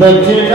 ದಕ್ಷಿಣ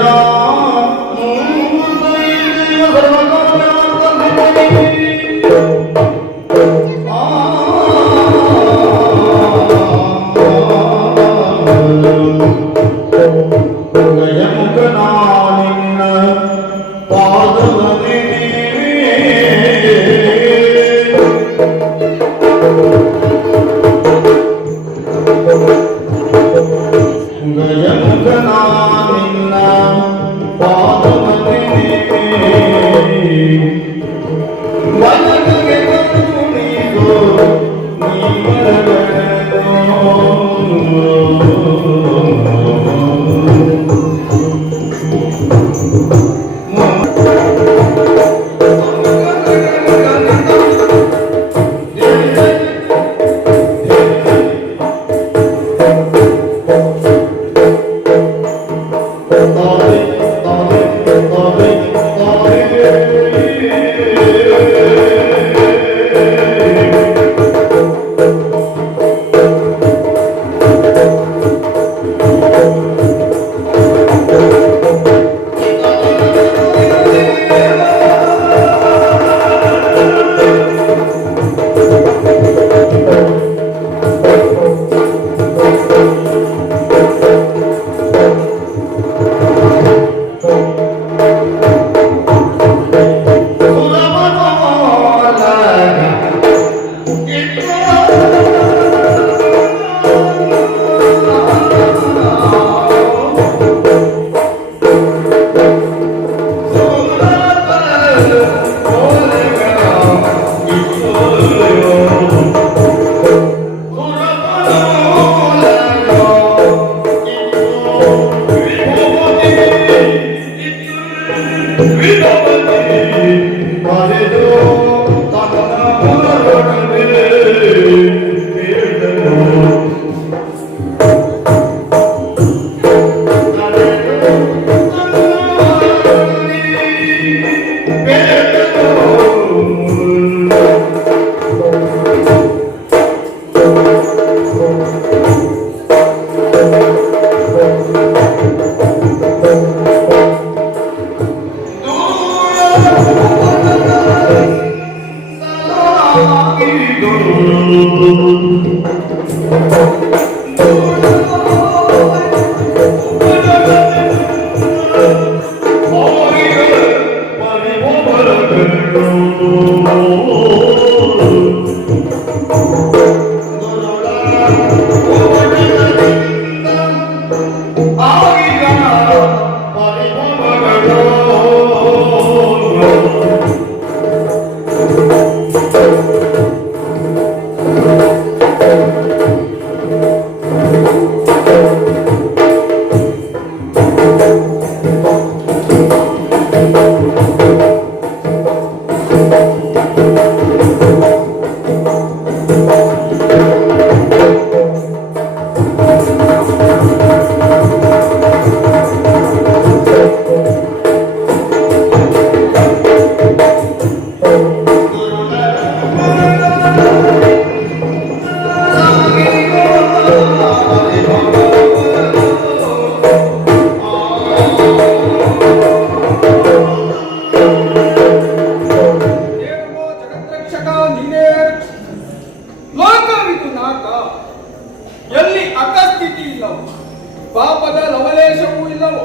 ಪಾಪದ ಲವಲೇಶವೂ ಇಲ್ಲವೋ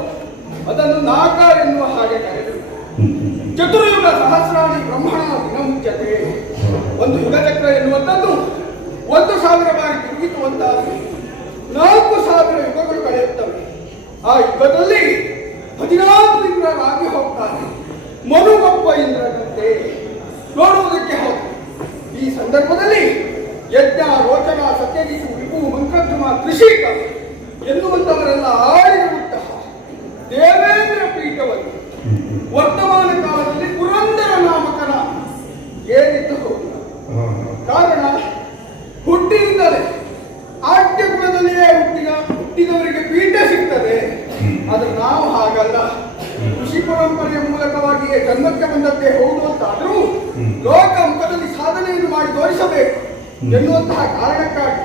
ಅದನ್ನು ನಾಕ ಎನ್ನುವ ಹಾಗೆ ಕರೆದು ಚತುರ್ಯುಗ ಸಹಸ್ರಾಣಿ ಬ್ರಹ್ಮಣ ದಿನಮುಖ್ಯತೆ ಒಂದು ಯುಗಚಕ್ರ ಎನ್ನುವಂಥದ್ದು 1,000 ಬಾರಿ ತಿರುಗಿಸುವಂತಾದರೆ 4,000 ಯುಗಗಳು ಕಳೆಯುತ್ತವೆ. ಆ ಯುಗದಲ್ಲಿ 14 ಇಂದ್ರರಾಗಿ ಹೋಗ್ತಾರೆ. ಮನುಗೊಬ್ಬ ಇಂದ್ರನಂತೆ ನೋಡುವುದಕ್ಕೆ ಹೋಗ್ತಾರೆ. ಈ ಸಂದರ್ಭದಲ್ಲಿ ಯಜ್ಞ ರೋಚನ ಸತ್ಯಜಿತು ವಿಪು ಮಂತ್ರಧ್ರುಮ ಕೃಷಿಕ ಎನ್ನುವಂತವರೆಲ್ಲ ಆಳಿರುವಂತಹ ದೇವೇಂದ್ರ ಪೀಠವನ್ನು ವರ್ತಮಾನ ಕಾಲದಲ್ಲಿ ಪುರಂದರ ನಾಮಕನ ಏನಿದ್ದು ಹೋಗಿಲ್ಲ. ಕಾರಣ ಹುಟ್ಟಿನಿಂದಲೇ ಆಟ್ಯ ಕುಲದಲ್ಲಿಯೇ ಹುಟ್ಟಿದವರಿಗೆ ಪೀಠ ಸಿಗ್ತದೆ. ಆದ್ರೆ ನಾವು ಹಾಗಲ್ಲ, ಕೃಷಿ ಪರಂಪರೆಯ ಮೂಲಕವಾಗಿಯೇ ಜನ್ಮಕ್ಕೆ ಬಂದದ್ದೇ ಹೌದು ಅಂತಾದ್ರೂ ಲೋಕ ಮುಖದಲ್ಲಿ ಸಾಧನೆಯನ್ನು ಮಾಡಿ ತೋರಿಸಬೇಕು ಎನ್ನುವಂತಹ ಕಾರಣಕ್ಕಾಗಿ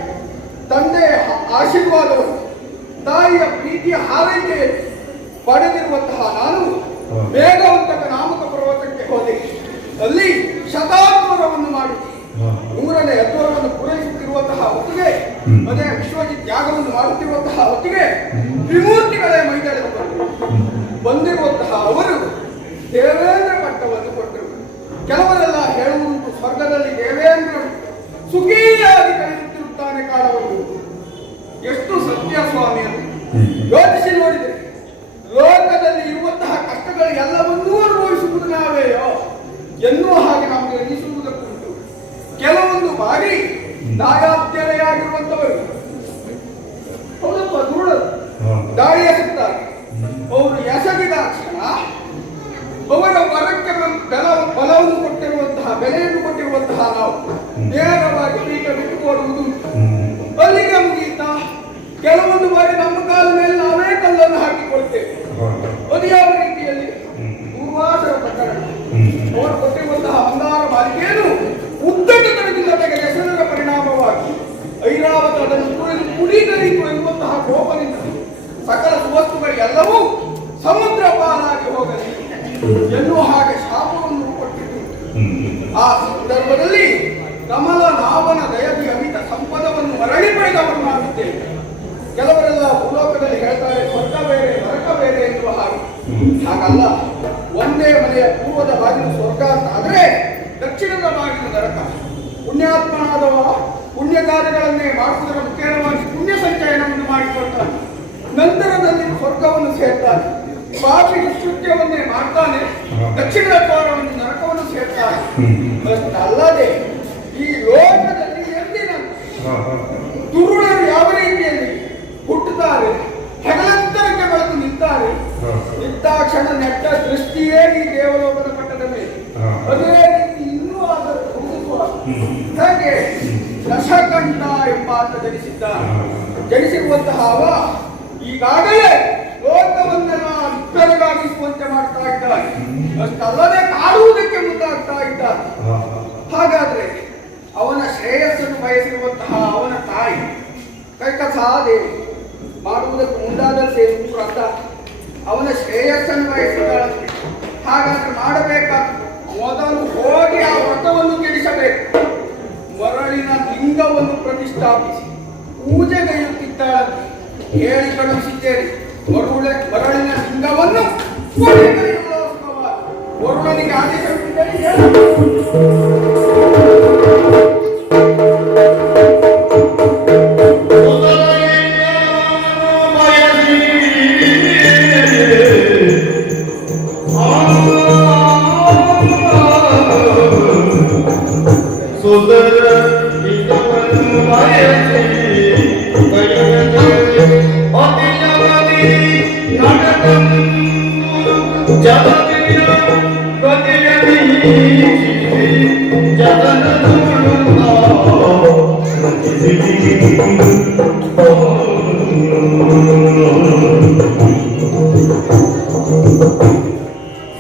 ತಂದೆಯ ಆಶೀರ್ವಾದವನ್ನು, ತಾಯಿಯ ಪ್ರೀತಿಯ ಹಾರೈಕೆಯನ್ನು ಪಡೆದಿರುವಂತಹ ನಾನು ವೇಗವಂತಕ ನಾಮಕ ಪರ್ವತಕ್ಕೆ ಹೋದೆ. ಅಲ್ಲಿ ಶತಾದ್ವರವನ್ನು ಮಾಡಿ 100ನೇ ಅದ್ವರವನ್ನು ಪೂರೈಸುತ್ತಿರುವಂತಹ ಹೊತ್ತಿಗೆ, ಅದೇ ವಿಶ್ವಜಿತ್ ಯಾಗವನ್ನು ಮಾಡುತ್ತಿರುವಂತಹ ಹೊತ್ತಿಗೆ ತ್ರಿಮೂರ್ತಿಗಳೇ ಮೈದಳೆದು ಬಂದಿರುವಂತಹ ಅವರು ದೇವೇಂದ್ರ ಪಟ್ಟವನ್ನು ಕೊಟ್ಟರು. ಕೆಲವರೆಲ್ಲ ಹೇಳುವುದು ಸ್ವರ್ಗದಲ್ಲಿ ದೇವೇಂದ್ರ ಸುಖಿಯಾಗಿ ಕಳೆಯುತ್ತಿರುತ್ತಾನೆ ಕಾಲವನ್ನು. ಎಷ್ಟು ಸತ್ಯ ಸ್ವಾಮಿ ಅಂತ ಯೋಚಿಸಿ ನೋಡಿದೆ. ಲೋಕದಲ್ಲಿ ಇರುವಂತಹ ಕಷ್ಟಗಳು ಎಲ್ಲವನ್ನೂ ಅನುಭವಿಸುವುದು ನಾವೇಯೋ ಎನ್ನುವ ಹಾಗೆ ನಮಗೆ ಎನಿಸುವುದಕ್ಕುಂಟು. ಕೆಲವೊಂದು ಬಾರಿ ದಾಯಾಬ್ದರೆಯಾಗಿರುವಂತವರು ದಾಳಿ ಎಸೆಯುತ್ತಾರೆ. ಅವರು ಎಸಗಿದ ಕ್ಷಣ ಅವರ ವರಕ್ಕೆ ಬಲವನ್ನು ಕೊಟ್ಟಿರುವಂತಹ ಬೆಲೆಯನ್ನು ಕೊಟ್ಟಿರುವಂತಹ ನಾವು ನೇರವಾಗಿ ಪೀಠ ಬಿಟ್ಟುಕೊಡುವುದು ಅಲ್ಲಿಗೆ ಮುಗಿಯುತ್ತಾ. ಕೆಲವೊಂದು ಬಾರಿ ನಮ್ಮ ಕಾಲ ಮೇಲೆ ನಾವೇ ಕಲ್ಲನ್ನು ಹಾಕಿಕೊಳ್ತೇವೆ. ಅದು ಯಾವ ರೀತಿಯಲ್ಲಿ ಪೂರ್ವಾಸರ ಪ್ರಕರಣ. ಅವರು ಕೊಟ್ಟಿರುವಂತಹ ಬಂಗಾರ ಮಾಲಿಕೆಯನ್ನು ಉದ್ದಟತನದಿಂದ ಎಸೆದರ ಪರಿಣಾಮವಾಗಿ ಐರಾವತ ಅದನ್ನು ತುಳಿದು ಪುಡಿಗರಿತು ಎನ್ನುವಂತಹ ಕೋಪದಿಂದ ಸಕಲ ಸುವಸ್ತುಗಳೆಲ್ಲವೂ ಸಮುದ್ರ ಪಾಲಾಗಿ ಹೋಗಲಿ ಎನ್ನುವ ಹಾಗೆ ಶಾಪವನ್ನು ಕೊಟ್ಟಿತು. ಆ ಸಂದರ್ಭದಲ್ಲಿ ಕಮಲ ನಾವನ ದಯದಿ ಅಮಿತ ಸಂಪದವನ್ನು ಮರಳಿ ಪಡೆದವರು ನಾವಿದ್ದೇವೆ. ಕೆಲವರೆಲ್ಲ ಭೂಲೋಕದಲ್ಲಿ ಹೇಳ್ತಾರೆ ಸ್ವರ್ಗ ಬೇರೆ ನರಕ ಬೇರೆ ಎನ್ನುವ ಹಾಗೆ. ಹಾಗಲ್ಲ. ಒಂದೇ ಮನೆಯ ಪೂರ್ವದ ಬಾಗಿಲು ಸ್ವರ್ಗ ಅಂತಾದ್ರೆ ದಕ್ಷಿಣದ ಬಾಗಿಲು ನರಕ. ಪುಣ್ಯಾತ್ಮನಾದವ ಪುಣ್ಯ ಕಾರ್ಯಗಳನ್ನೇ ಮಾಡುವುದರ ಮುಖೇನವಾಗಿ ಪುಣ್ಯ ಸಂಚಯನವನ್ನು ಮಾಡಿಕೊಳ್ತಾನೆ. ನಂತರದಲ್ಲಿ ಸ್ವರ್ಗವನ್ನು ಸೇರ್ತಾನೆ. ಪಾಪಿ ದುಷ್ಕೃತ್ಯವನ್ನೇ ಮಾಡ್ತಾನೆ. ದಕ್ಷಿಣದ ದ್ವಾರವನ್ನು ನರಕವನ್ನು ಸೇರ್ತಾನೆ. ಅಲ್ಲದೆ ಈ ಲೋಕದಲ್ಲಿ ಎಂದಿನ ದುರುಳರು ಯಾವ ರೀತಿಯಲ್ಲಿ ಹುಟ್ಟುತ್ತಾರೆ, ಹೆಗಲಂತರಕ್ಕೆ ಬೆಳೆದು ನಿಂತಾರೆ. ನಿಂತಾಕ್ಷಣ ನೆಟ್ಟ ದೃಷ್ಟಿಯೇ ಈ ದೇವಲೋಕದ ಪಟ್ಟದ ಮೇಲೆ. ಅದೇ ರೀತಿ ಇನ್ನೂ ಆದರೂ ಹಾಗೆ ದಶಕಂಠ ಎಂಬಾತ ಜನಿಸಿರುವಂತಹ ಅವ ಈಗಾಗಲೇ ಲೋಕವನ್ನೆಲ್ಲ ಬೆಳಗಾಗಿಸುವಂತೆ ಮಾಡ್ತಾ ಇದ್ದಾನೆ. ಅಷ್ಟಲ್ಲದೆ ಕಾಡುವುದಕ್ಕೆ ಮುಂದಾಗ್ತಾ ಇದ್ದಾನೆ. ಹಾಗಾದ್ರೆ ಅವನ ಶ್ರೇಯಸ್ಸನ್ನು ಬಯಸಿರುವಂತಹ ಅವನ ತಾಯಿ ಕೈಕಸಾದೇವಿ ಮಾಡುವುದಕ್ಕೆ ಮುಂದಾದಂತೆ ಅರ್ಥ ಅವನ ಶ್ರೇಯಸ್ಸನ್ನು ಬಯಸಿದ್ದಾಳಂತೆ. ಹಾಗಾದ್ರೆ ಮಾಡಬೇಕಾದ ಮೊದಲು ಹೋಗಿ ಆ ವ್ರತವನ್ನು ಕೆಡಿಸಬೇಕು. ಮರಳಿನ ಲಿಂಗವನ್ನು ಪ್ರತಿಷ್ಠಾಪಿಸಿ ಪೂಜೆಗೈಯುತ್ತಿದ್ದಾಳಂತೆ. ಹೇಳಿ ಕಳುಹಿಸಿದ್ದೇನೆ. ಮರಳಿನ ಲಿಂಗವನ್ನು ವರುಣನಿಗೆ ಆದೇಶವಿದ್ದರೆ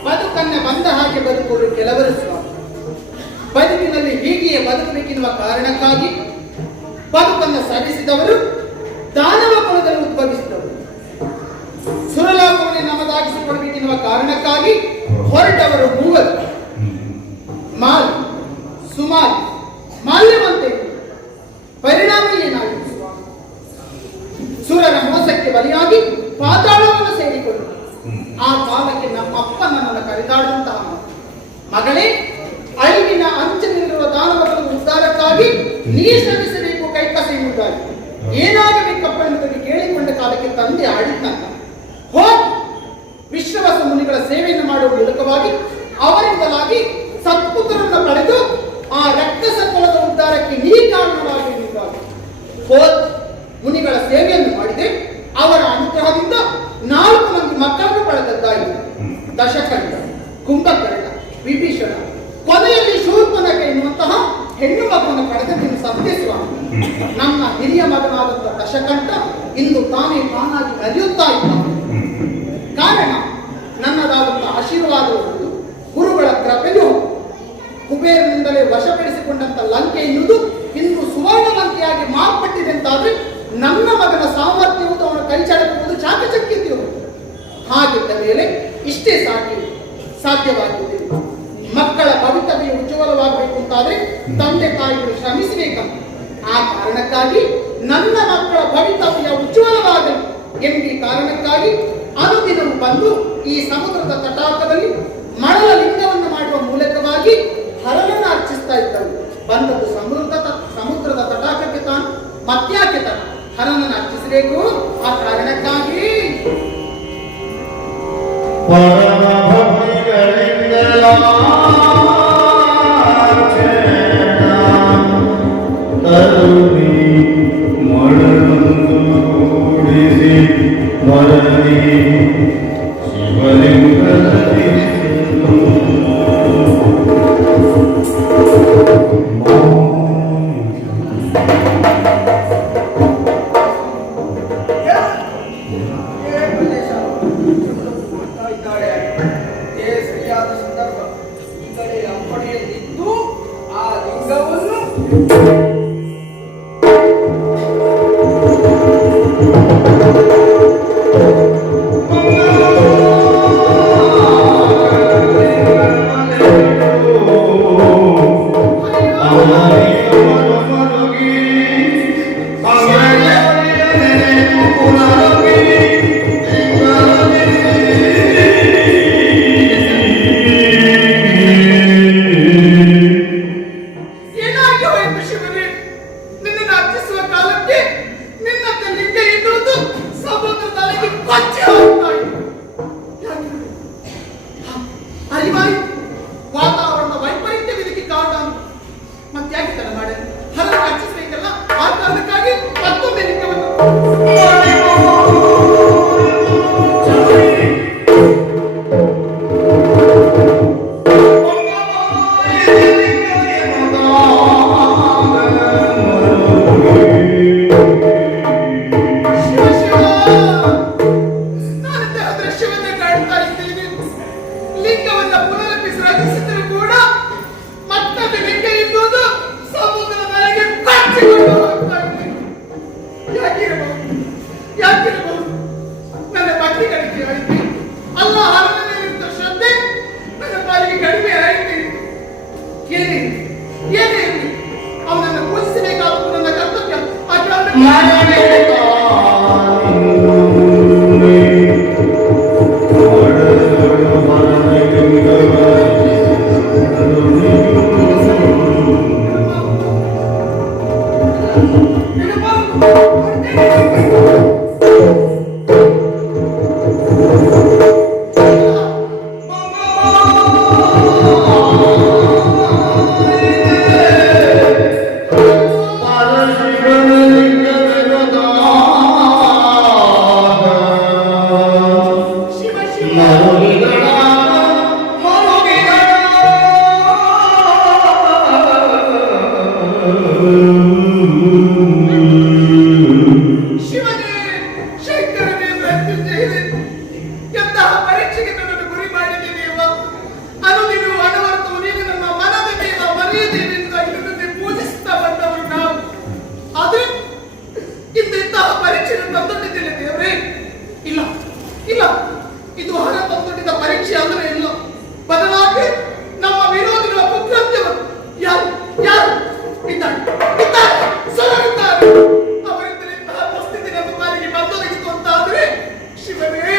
ಬದುಕನ್ನ ಬಂದ ಹಾಗೆ ಬದುಕುವುದು ಕೆಲವರು ಸ್ವಾಮಿ. ಬದುಕಿನಲ್ಲಿ ಹೀಗೆಯೇ ಬದುಕಬೇಕೆನ್ನುವ ಕಾರಣಕ್ಕಾಗಿ ಬದುಕನ್ನು ಸಾಧಿಸಿದವರು ದಾನವ ಕುಲದಲ್ಲಿ ಉದ್ಭವಿಸಿದವರು. ಸುರಲೋಕವನ್ನು ನಮ್ಮದಾಗಿಸಿಕೊಡಬೇಕೆನ್ನುವ ಕಾರಣಕ್ಕಾಗಿ ಹೊರಟವರು ಮೂವರು. ಮಾಲ್ ಸುಮಾಲ್ ಮಾಲ್ಯವಂತೆ. ಪರಿಣಾಮ ಏನಾಯಿತು ಸ್ವಾಮಿ? ಸುರರ ಮೋಸಕ್ಕೆ ಬಲಿಯಾಗಿ ಪಾತಾಳವನ್ನು ಸೇರಿಕೊಂಡು ಆ ಕಾಲಕ್ಕೆ ನಮ್ಮಪ್ಪ ನನ್ನನ್ನು ಕರೆದಾಡುವಂತಹ ಮಗಳೇ, ಅಳಿವಿನ ಅಂಚಿನಲ್ಲಿರುವ ದಾನವಗಳನ್ನು ಉದ್ಧಾರಕ್ಕಾಗಿ ನೀ ಶ್ರಮಿಸಬೇಕು ಕೈಕಸಿ ಎಂಬುದಾಗಿ ಏನಾಗಬೇಕಪ್ಪ ಎಂಬುದಾಗಿ ಕೇಳಿಕೊಂಡ ಕಾಲಕ್ಕೆ ತಂದೆ ಆಡಿದ್ನಂತ. ಹೋಗಿ ವಿಶ್ವವಸ ಮುನಿಗಳ ಸೇವೆಯನ್ನು ಮಾಡುವ ಮೂಲಕವಾಗಿ ಅವರಿಂದಲಾಗಿ ಸತ್ಪುತ್ರರನ್ನು ಪಡೆದು ಆ ರಕ್ತ ಸಕಲದ ಉದ್ಧಾರಕ್ಕೆ ನೀ ಕಾರಣವಾಗಿ ಹೋದ್ ಮುನಿಗಳ ಸೇವೆಯನ್ನು ಮಾಡಿದೆ. ಅವರ ಅನುಗ್ರಹದಿಂದ 4 ಮಂದಿ ಮಕ್ಕಳನ್ನು ಪಡೆದದ್ದಾಯಿತು. ದಶಕಂಠ, ಕುಂಭಕರ್ಣ, ವಿಭೀಷಣ, ಕೊನೆಯಲ್ಲಿ ಶೂರ್ಪನಖ ಎನ್ನುವಂತಹ ಹೆಣ್ಣು ಮಗವನ್ನು ಪಡೆದದ್ದು ಸತ್ಯ ಸ್ವಾಮಿ. ನನ್ನ ಹಿರಿಯ ಮಗನಾದಂತಹ ದಶಕಂಠ ಇಂದು ತಾನಾಗಿ ನಡೆಯುತ್ತಾ ಇದ್ದಾನೆ. ಕಾರಣ ನನ್ನದಾದಂತಹ ಆಶೀರ್ವಾದವನ್ನು ಗುರುಗಳ ಕೃಪೆಯು ಕುಬೇರನಿಂದಲೇ ವಶಪಡಿಸಿಕೊಂಡಂತ ಲಂಕೆ ಎನ್ನುವುದು ಇಂದು ಸುವರ್ಣ ಲಂಕೆಯಾಗಿ ಮಾರ್ಪಟ್ಟಿದೆ ಅಂತಾದ್ರೆ ನನ್ನ ಮಗನ ಸಾಮರ್ಥ್ಯವು ಅವನ ಕೈ ಚಳಕುವುದು ಚಾಕಚಕ್ಯತೆಯು. ಹಾಗಿದ್ದ ಮೇಲೆ ಇಷ್ಟೇ ಸಾಧ್ಯವಾಗುವುದಿಲ್ಲ. ಮಕ್ಕಳ ಭವಿತವ್ಯ ಉಜ್ವಲವಾಗಬೇಕು ಅಂತಾದ್ರೆ ತಂದೆ ತಾಯಿಗಳು ಶ್ರಮಿಸಬೇಕಂತ. ಆ ಕಾರಣಕ್ಕಾಗಿ ನನ್ನ ಮಕ್ಕಳ ಭವಿತವ್ಯ ಉಜ್ವಲವಾಗಲಿ ಎಂಬ ಕಾರಣಕ್ಕಾಗಿ ಅನುದಿನವೂ ಬಂದು ಈ ಸಮುದ್ರದ ತಟಾಕದಲ್ಲಿ ಮರಳ ಲಿಂಗವನ್ನು ಮಾಡುವ ಮೂಲಕವಾಗಿ ಹರನನ್ನು ಅರ್ಚಿಸ್ತಾ ಇದ್ದವು. ಬಂದದ್ದು ಸಮುದ್ರದ ತಟಾಕಕ್ಕೆ ತಾನು ಮತ್ಯಾಕೆ ತಾನು ಹರನನ್ನು ಅರ್ಚಿಸಬೇಕು. ಆ ಕಾರಣಕ್ಕಾಗಿ ವಾತಾವರಣ ವೈಪರೀತ್ಯ ಇದಕ್ಕೆ ಕಾರಣ. ಮತ್ಯಾಕೆ ತರ ಮಾಡಿ ಹರನ ರಚಿಸಬೇಕಲ್ಲ. ಆ ಕಾರಣಕ್ಕಾಗಿ ಮತ್ತೊಮ್ಮೆ ಲಿಂಗವನ್ನು ಅವನನ್ನು ಪೂಜಿಸಬೇಕಾದ ನನ್ನ ಕರ್ತವ್ಯ. ಇಲ್ಲ, ಇದು ಹಣ ತಂದೊಡ್ಡಿದ ಪರೀಕ್ಷೆ ಅಂದರೆ ಇಲ್ಲ. ಬದಲಾಗಿ ನಮ್ಮ ವಿರೋಧಿಗಳ ಕುಕೃತ್ಯವನ್ನು ಯಾರು ಯಾರು ಅವರಿಂದಲೇ ಪರಿಸ್ಥಿತಿ ನಮ್ಮ ಪಾಲಿಗೆ ಬಂದೊದಗಿತು ಅಂತಾದ್ರೆ ಶಿವನೇ,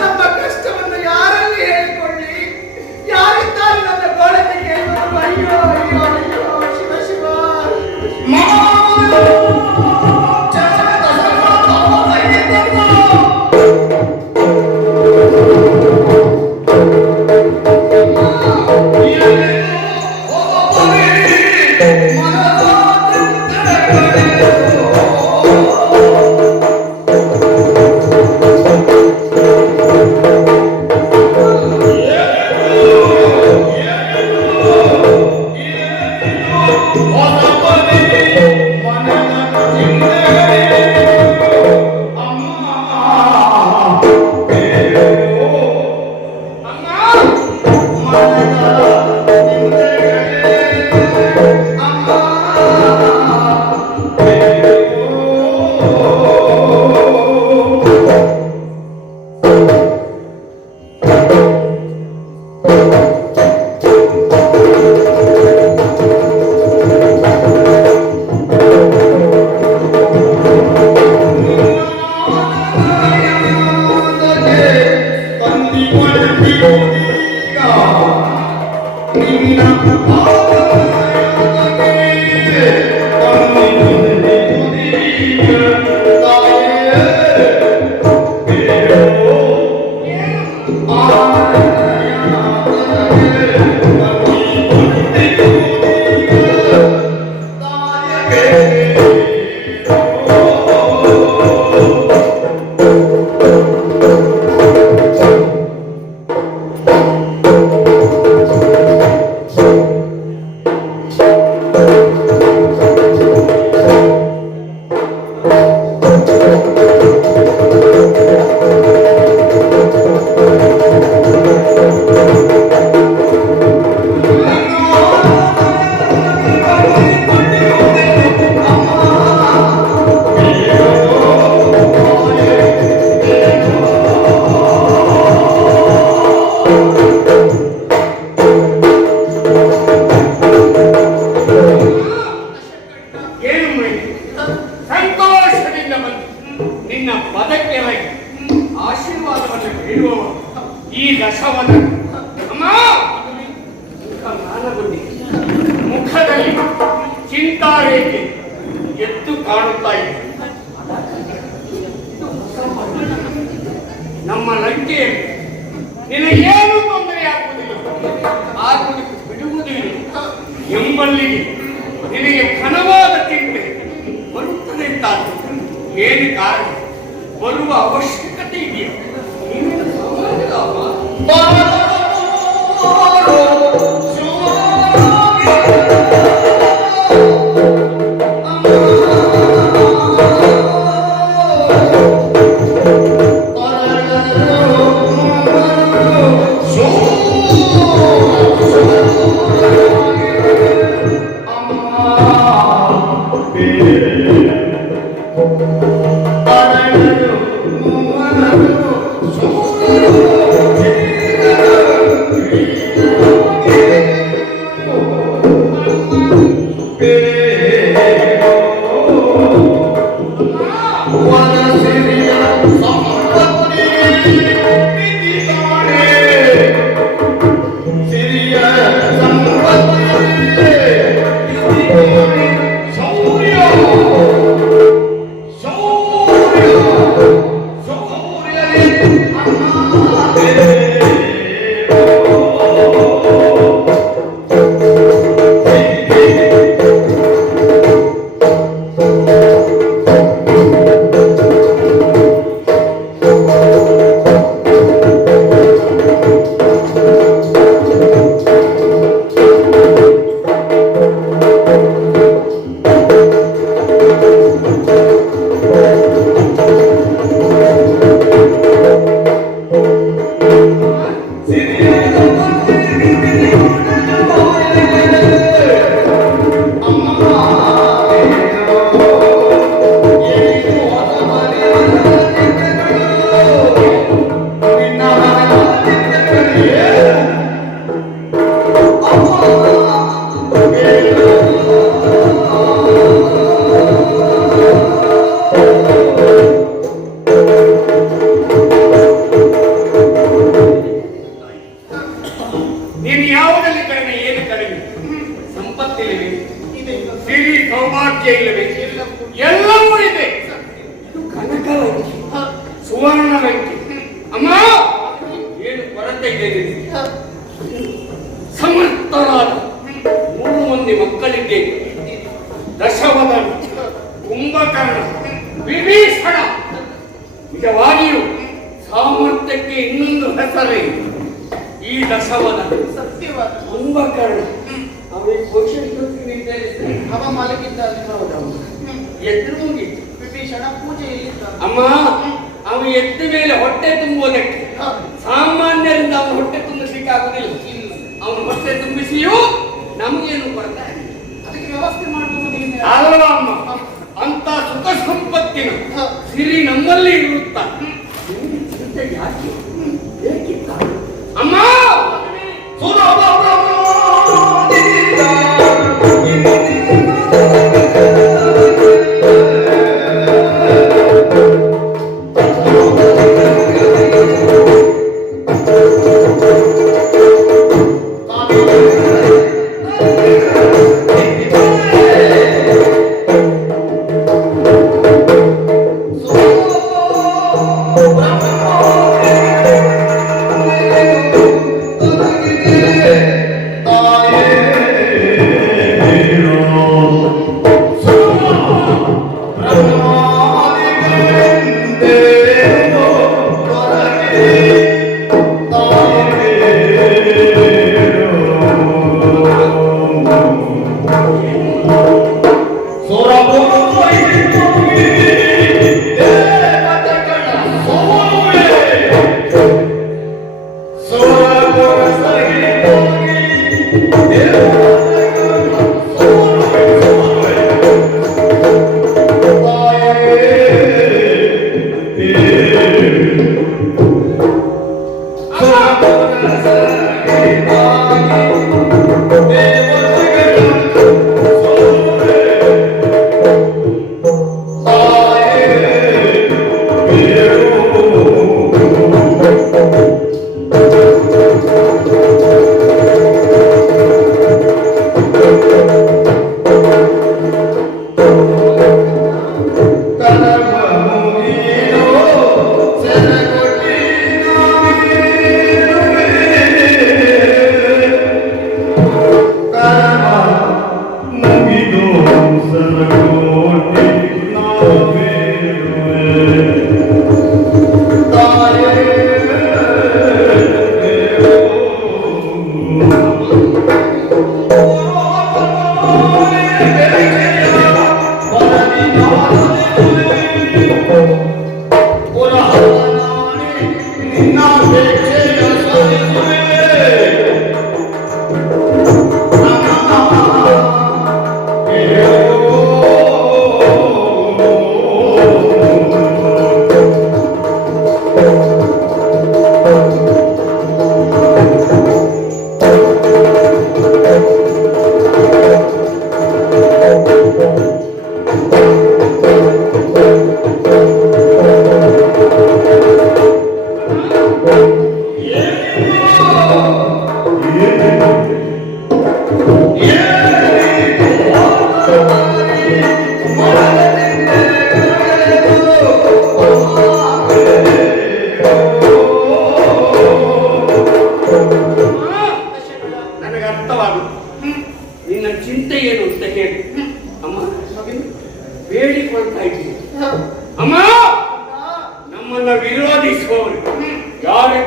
ನಮ್ಮ ಕಷ್ಟವನ್ನು ಯಾರಲ್ಲಿ ಹೇಳಿಕೊಳ್ಳಿ? ಯಾರಿದ್ದಾರೆ ನನ್ನ ಗೋಳಕ್ಕೆ ಕೇಳುವರು? ಅಯ್ಯೋ ಅಯ್ಯೋ ಅಯ್ಯೋ ಶಿವ ಶಿವ. ನಮ್ಮ ಲಂಕೆಯಲ್ಲಿ ನಿನಗೇನು ತೊಂದರೆಯಾಗುವುದಿಲ್ಲ, ಆಗುವುದಕ್ಕೆ ಬಿಡುವುದಿಲ್ಲ ಎಂಬಲ್ಲಿಗೆ ನಿನಗೆ ಘನವಾದ ಚಿಂತೆ ಬರುತ್ತದೆ ಅಂತಾದ್ರೆ ಏನು ಕಾರಣ? ಬರುವ ಅವಶ್ಯಕತೆ ಇದೆಯಾ? ನೀನೇನು ಸಾಮಾನ್ಯದ ಸಮರ್ಥರಾದ 3 ಮಂದಿ ಮಕ್ಕಳಿದ್ದೇವೆ. ದಶವದನ, ಕುಂಭಕರ್ಣ, ವಿಭೀಷಣ. ನಿಜವಾಗಿಯೂ ಸಾಮರ್ಥ್ಯಕ್ಕೆ ಇನ್ನೊಂದು ಹೆಸರೇ ಈ ದಶವದನ. ಸತ್ಯವಾದ ಕುಂಭಕರ್ಣ ಅವ ಮಲಗಿದ್ದ ಎದ್ದು ಹೋಗಿತ್ತು. ವಿಭೀಷಣ ಪೂಜೆಯಲ್ಲಿ ಅಮ್ಮ, ಅವ ಎದ್ದ ಮೇಲೆ ಹೊಟ್ಟೆ ತುಂಬುವುದಕ್ಕೆ ಸಾಮಾನ್ಯರಿಂದ ಅವನು ಹೊಟ್ಟೆ ತುಂಬಿಸ್ಲಿಕ್ಕೆ ಆಗುದಿಲ್ಲ. ಅವನು ಹೊಟ್ಟೆ ತುಂಬಿಸಿಯೂ ನಮಗೇನು ಬರ್ತಾ ಇಲ್ಲ. ಅದಕ್ಕೆ ವ್ಯವಸ್ಥೆ ಮಾಡುವುದು ಅಲ್ವಾ ಅಮ್ಮ? ಅಂತ ಸುಖ ಸಂಪತ್ತಿನ ಸಿರಿ ನಮ್ಮಲ್ಲಿ ಇರುತ್ತ ಯಾಕೆ ಬೇಕಿತ್ತ ಅಮ್ಮ?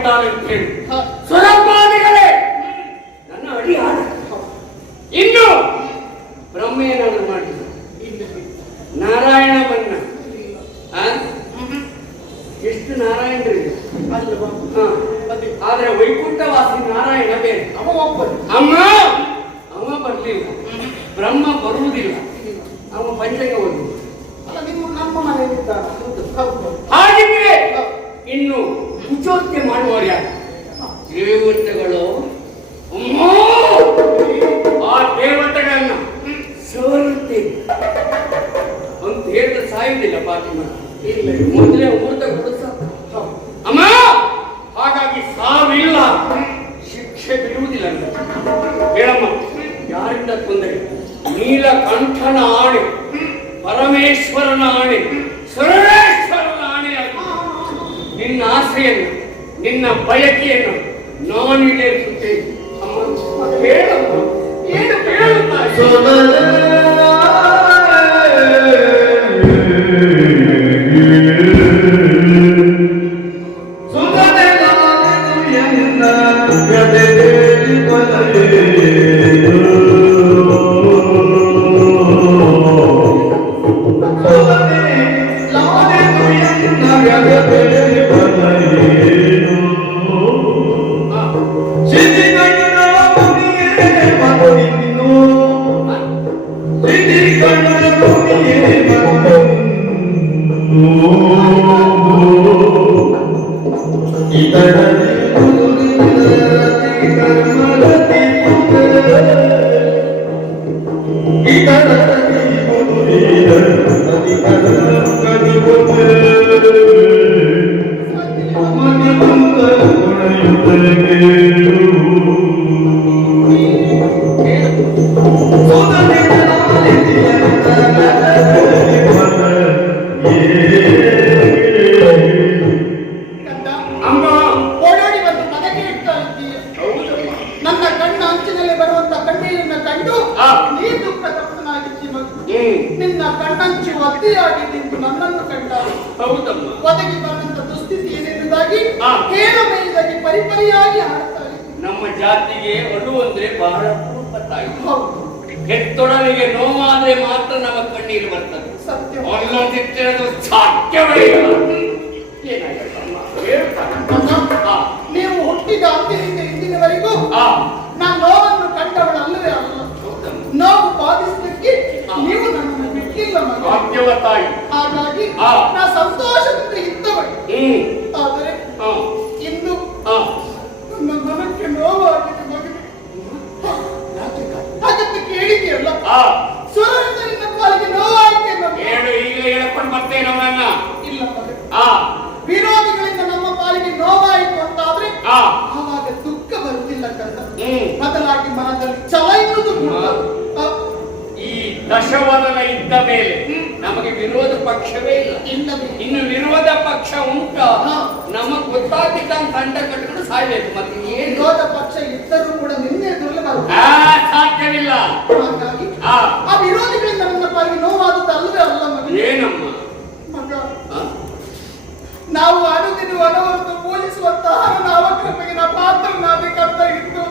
ಇದ್ದಾನೆ ಅಂತ ಹೇಳಿ ಸುರಪಾದಿಗಳೇ ನನ್ನ ಅಡಿ ಆಡ ಇನ್ನು ಬ್ರಹ್ಮ ಏನಾದ್ರು ಮಾಡಿದ ನಾರಾಯಣ ಬನ್ನ ಎಷ್ಟು ನಾರಾಯಣರಿಗೆ ಆದ್ರೆ ವೈಕುಂಠವಾಸಿ ನಾರಾಯಣ ಬೇರೆ ಅಮ್ಮ ಅವ ಬರ್ಲಿಲ್ಲ ಬ್ರಹ್ಮ ಬರುವುದಿಲ್ಲ ಅವ ಪಂಚಂಗ ಓದಿ ಹಾಗಿದ್ರೆ ಇನ್ನು ಕುಚೋತ್ಯ ಮಾಡುವವರು ಯಾರು ದೇವತೆಗಳು ಆ ದೇವತೆಗಳನ್ನ ಸೋರುತ್ತೇನೆ ಅಂತ ಹೇಳಿದ್ರೆ ಸಾಯುವುದಿಲ್ಲ ಪಾತಿಮ ಮೊದಲೇ ಮುಹೂರ್ತಗಳು ಅಮ್ಮ ಹಾಗಾಗಿ ಸಾವಿಲ್ಲ ಶಿಕ್ಷೆ ಬಿಡುವುದಿಲ್ಲ ಅಂತ ಹೇಳಮ್ಮ ಯಾರಿಂದ ತೊಂದರೆ ನೀಲಕಂಠನ ಆಣೆ ಪರಮೇಶ್ವರನ ಆಣೆ ಸರ್ವೇಶ್ವರನ ಆಣೆ ನಿನ್ನ ಆಸೆಯನ್ನು ನಿನ್ನ ಬಯಕೆಯನ್ನು ನಾನು ಈಡೇರಿಸುತ್ತೇನೆ ಅಮ್ಮ ಹೇಳಮ್ಮ ಏನು ಹೇಳುತ್ತಾರೆ ನಿನ್ನ ಕಣ್ಣಂಚು ಅತಿಯಾಗಿ ನಿಂತು ನನ್ನನ್ನು ಕಂಡ ಒದಗಿ ಬಂದಂತ ದುಸ್ಥಿತಿ ಏನೆಂಬುದಾಗಿ ಹೇಳಮೇಲಾಗಿ ಪರಿಪರಿಯಾಗಿ ಹಾಡುತ್ತಾರೆ. ನಮ್ಮ ಜಾತಿಗೆ ಅಳು ಅಂದ್ರೆ ಬಹಳ ಹೆತ್ತೊಡನಿಗೆ ನೋವಾದ್ರೆ ಮಾತ್ರ ನಮ್ಮ ಕಣ್ಣೀರು ಬರ್ತದೆ. ಸಾಧ್ಯವೇ ನೀವು ಹುಟ್ಟಿದ ಅಂದಿನಿಂದ ಇಂದಿನವರೆಗೂ ನಾನು ನೋವನ್ನು ಕಂಡವಳಲ್ಲವೇ ಅಲ್ಲ. ನೋವು ಬಾಧಿಸಲಿಕ್ಕೆ ನೀವು ನನ್ನನ್ನು ಬಿಟ್ಟಿಲ್ಲ ತಾಯಿ. ಹಾಗಾಗಿ ನಾ ಸಂತೋಷದಿಂದ ಇದ್ದವಳು. ಆದರೆ ಇಂದು ನನ್ನ ಮನಕ್ಕೆ ನೋವಾಗಿದೆ ಮಗನೇ. ಹಾಗಂತ ಕೇಳಿದೆಯಲ್ಲ ಸುರರಿಂದ ನಿನ್ನ ಪಾಲಿಗೆ ನೋವಾಯಿತೆ. ಹೇಳು ಈಗಲೇ ಹೇಳ್ಕೊಂಡು ಬರ್ತೇನೆ ನನ್ನ. ಇಲ್ಲ ಮಗ, ವಿರೋಧಿಗಳಿಂದ ನಮ್ಮ ಪಾಲಿಗೆ ನೋವಾಯಿತು ಅಂತಾದ್ರೆ ಆವಾಗ ದುಃಖ ಬರುತ್ತಿಲ್ಲ ಕಂದ. ಬದಲಾಗಿ ಮನದಲ್ಲಿ ಛಲ ಇರುವುದು. ಈ ದಶವದನ ಇದ್ದ ಮೇಲೆ ನಮಗೆ ವಿರೋಧ ಪಕ್ಷವೇ ಇಲ್ಲ. ಇನ್ನು ವಿರೋಧ ಪಕ್ಷ ಉಂಟ ನಮಗ್ ಗೊತ್ತಾಗಿದ್ದ ತಂಡ ಕಟ್ಟಿಕೊಂಡು ಸಾಯ್ಬೇಕು. ಮತ್ತೆ ವಿರೋಧ ಪಕ್ಷ ಇದ್ದರೂ ಕೂಡ ನಿನ್ನೆ ದುರ್ಲಭ ಸಾಧ್ಯವಿಲ್ಲ. ಹಾಗಾಗಿ ಆ ವಿರೋಧಿಗಳಿಂದ ನನ್ನ ಪಾಲಿಗೆ ನೋವಾದದ್ದು ಅಲ್ಲವೇ ಅಲ್ಲ ಮಗ. ಏನಮ್ಮ ಮಗ, ನಾವು ಅನುದಿನ ಅನವರನ್ನು ಪೂಜಿಸುವಂತಹ ನವಕೃಪೆಗೆ ನಾ ಪಾತ್ರನಾಗಬೇಕಂತ ಇತ್ತು.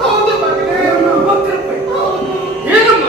ಹೌದು ಮಗನೇ, ನವಕೃಪೆ. ಏನಮ್ಮ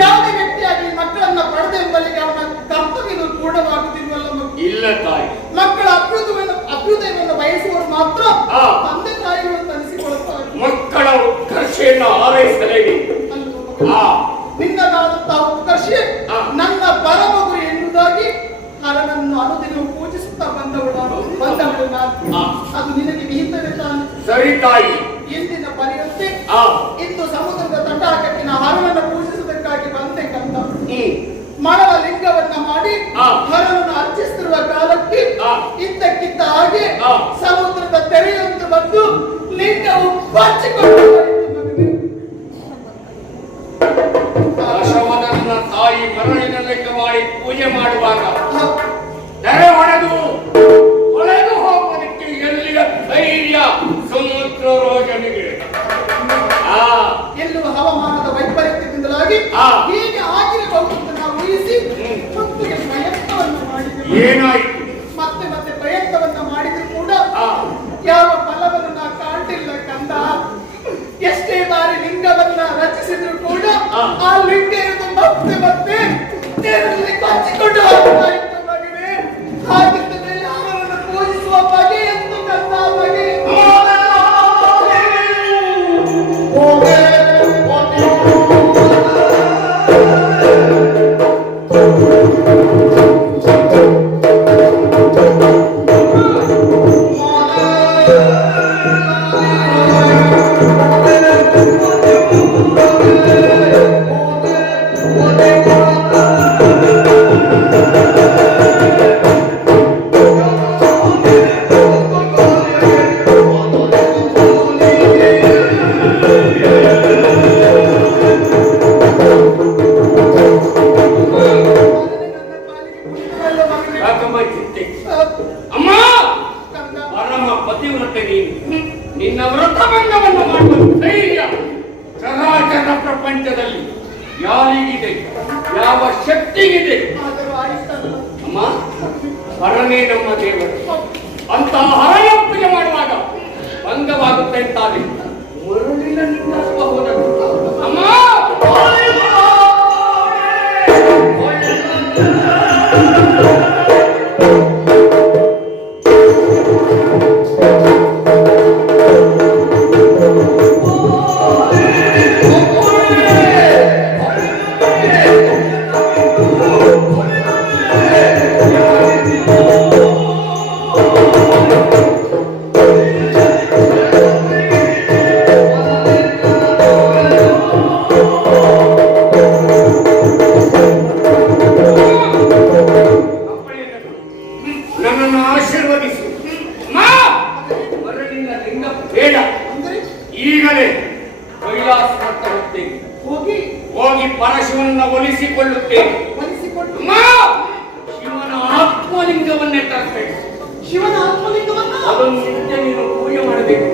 ಯಾವುದೇ ವ್ಯಕ್ತಿಯಾಗಿ ಮಕ್ಕಳನ್ನ ಪಡೆದ ಎಂಬಲ್ಲಿಗೆ ಅವನ ಕರ್ತವ್ಯಗಳು ಪೂರ್ಣವಾಗುತ್ತಿರುವಲ್ಲ ಮಗು. ಇಲ್ಲ ತಾಯಿ. ಮಕ್ಕಳ ಅಭ್ಯುದಯವನ್ನು ಬಯಸುವವರು ಮಾತ್ರ ತಂದೆ ತಾಯಿಗಳು ಅಂತ ಅನಿಸಿಕೊಳ್ಳುತ್ತಾರೆ. ಮಕ್ಕಳ ಉತ್ಕರ್ಷೆಯನ್ನು ಹಾರೈಸಲೇಬೇಕು. ನಿನ್ನದಾದಂತಹ ಉತ್ಕರ್ಷೆ ನನ್ನ ಪರಮಗುರು ಎನ್ನುವುದಾಗಿ ಹರನನ್ನು ಅನುದಿನವೂ ಪೂಜಿಸುತ್ತಾ ಬಂದವಳು ನಾನು. ಅದು ನಿನಗೆ ವಿಹಿತವೇ ತಾನೆ. ಸರಿ ತಾಯಿ. ಇಂದಿನ ಪರಿಯಂತೆ ಇಂದು ಸಮುದ್ರದ ತಟಾಕಕ್ಕೆ ನಾ ಹರನನ್ನು ಪೂಜಿಸುವುದಕ್ಕಾಗಿ ಬಂದೆ ಕಂದ. ಮಣವ ಲಿಂಗವನ್ನ ಮಾಡಿ ಹರನನ್ನು ಅರ್ಚಿಸುತ್ತಿರುವ ಕಾಲಕ್ಕೆ ಇದ್ದಕ್ಕಿದ್ದ ಹಾಗೆ ಸಮುದ್ರದ ತೆರೆಯೊಂದು ಬಂದು ಲಿಂಗವು ಬಚ್ಚಿಕೊಂಡು ದಶವನನ್ನ ತಾಯಿ ಮರಳಿನ ಲೆಕ್ಕ ಮಾಡಿ ಪೂಜೆ ಮಾಡುವಾಗ ತೆರೆ ಹೊಡೆದು ಹೊಳೆದು ಹೋಗುವುದಕ್ಕೆ ಎಲ್ಲಿಯ ಧೈರ್ಯ ಸಮುದ್ರ ರೋಜನಿಗೆ. ಎಲ್ಲೂ ಹವಾಮಾನದ ವೈಪರೀತ್ಯದಿಂದಲಾಗಿ ಹೀಗೆ ಆಗಿರಬಹುದು ಅಂತ ನಾವು ಊಹಿಸಿ ಮತ್ತು ಪ್ರಯತ್ನವನ್ನು ಮಾಡಿದ್ದೇವೆ. ಏನಾಯ್ತು? ಮತ್ತೆ ಮತ್ತೆ ಪ್ರಯತ್ನವನ್ನ ಮಾಡಿದ್ರು ಕೂಡ ಯಾವ ಫಲವನ್ನು ನಾ ಕಾಣಿಲ್ಲ ಕಂದ. ಎಷ್ಟೇ ಬಾರಿ ಲಿಂಗವನ್ನ ರಚಿಸಿದ್ರು ಕೂಡ ಆ ಲಿಂಗ ಇರುವುದು ಮತ್ತೆ ಮತ್ತೆ ನೀರಲ್ಲಿ ಕಚ್ಚಿಕೊಂಡು ಹೋಗ್ತಾ ಇತ್ತು ಮಗನೇ. ಹಾಗಿದ್ದ ಮೇಲೆ ಅವರನ್ನು ಪೂಜಿಸುವ ಬಗೆ ಎಂದು ಕಂದ ಬಗೆ. ಅಮ್ಮ, ಪರಮ ಪತಿವ್ರತೆ ನೀನು. ನಿನ್ನ ವ್ರತಭಂಗವನ್ನು ಮಾಡುವ ಧೈರ್ಯ ಚರಾಚರ ಪ್ರಪಂಚದಲ್ಲಿ ಯಾರಿಗಿದೆ, ಯಾವ ಶಕ್ತಿಗಿದೆ? ಅಮ್ಮ, ಹರನೇ ನಮ್ಮ ದೇವರು. ಅಂತಹ ಹರನ ಪೂಜೆ ಮಾಡುವಾಗ ಭಂಗವಾಗುತ್ತೆ ಅಂತಾದ್ರೆ ಮರಳಿನ ನಿಲ್ಲಿಸಬಹುದು. ಅಮ್ಮ, ನನ್ನನ್ನು ಆಶೀರ್ವದಿಸು. ಮರಳಿನ ಲಿಂಗ ಬೇಡ. ಈಗಲೇ ಕೈಲಾಸ ಹೋಗ್ತೇನೆ. ಹೋಗಿ ಪರಶಿವನನ್ನು ಒಲಿಸಿಕೊಳ್ಳುತ್ತೇನೆ. ಶಿವನ ಆತ್ಮಲಿಂಗವನ್ನೇ ತರಬೇಕು. ಶಿವನ ಆತ್ಮಲಿಂಗವನ್ನ ಅದನ್ನು ನಿತ್ಯ ನೀನು ಪೂಜೆ ಮಾಡಬೇಕು.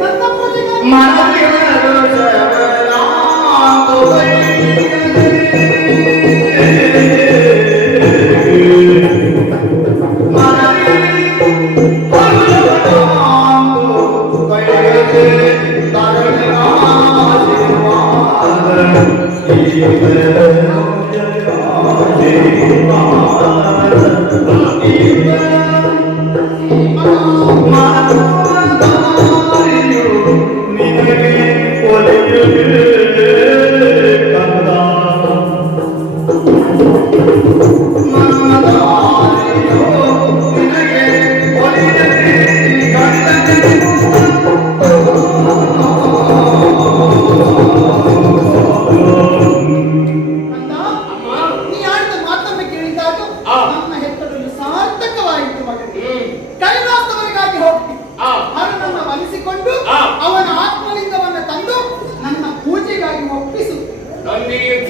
ಕೈಲಾಸದವರಿಗಾಗಿ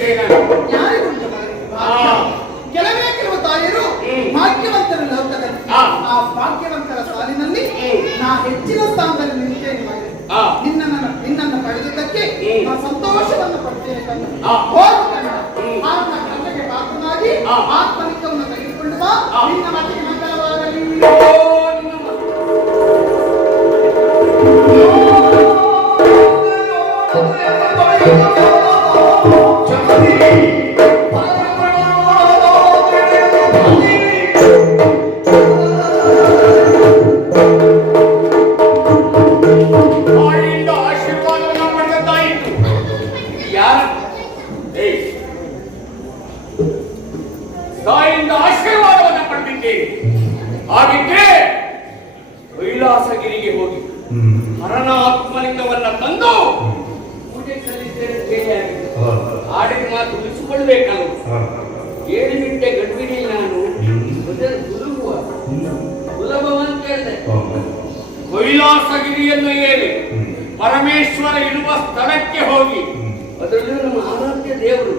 ಬರ್ತೇನೆ ನಾನು. ಯಾರಿಗುಂಟು ಮಗನೇ ಭಾಗ್ಯ? ಆ. ಕೆಲವು ತಾಯರು ಭಾಗ್ಯವಂತರ ಲೋಕದಲ್ಲಿ ಆ ಭಾಗ್ಯವಂತರ ಸಾಲಿನಲ್ಲಿ ನಾ ಹೆಚ್ಚಿನ ಸ್ಥಾನದಲ್ಲಿ ನಿಲ್ತೇನೆ ಮಗನೇ. ನಿನ್ನನ್ನು ಪಡೆದದ್ದಕ್ಕೆ ನಾ ಸಂತೋಷವನ್ನು ಪಡ್ತೇನೆ ಕಣ್ಣ. ಹೋಗು ಕಣ್ಣ. ಆತ್ಮ ಕಣ್ಣಗೆ ಪಾತ್ರನಾಗಿ ಆತ್ಮನಿಕವನ್ನು ತೆಗೆದುಕೊಂಡು ಬಾ. ನಿನ್ನ ಮಟ್ಟಿಗೆ ಮಂಗಲವಾಗಲಿ. ತಾಯಿಯಿಂದ ಆಶೀರ್ವಾದವನ್ನು ಪಡೆದಿದ್ದೇನೆ. ಹಾಗಿದ್ರೆ ಕೈಲಾಸಗಿರಿಗೆ ಹೋಗಿ ಹರನ ಆತ್ಮಲಿಂಗವನ್ನ ತಂದು ಪೂಜೆ ಸಲ್ಲಿಸ್ತೇನೆ ಅಂತ ಹೇಳಿ ಆಗಿದೆ. ಆಡಿದ ಮಾತು ಉಳಿಸಿಕೊಳ್ಬೇಕಲ್ಲ. 7 ಗಂಟೆ ಗಡ್ಬಿಡಿ ನಾನು ಸುಲಭವಂತ ಹೇಳಿದೆ. ಕೈಲಾಸಗಿರಿಯನ್ನು ಏರಿ ಪರಮೇಶ್ವರ ಇರುವ ಸ್ಥಳಕ್ಕೆ ಹೋಗಿ ಅದರಲ್ಲೂ ನಮ್ಮ ಆರಾಧ್ಯ ದೇವರು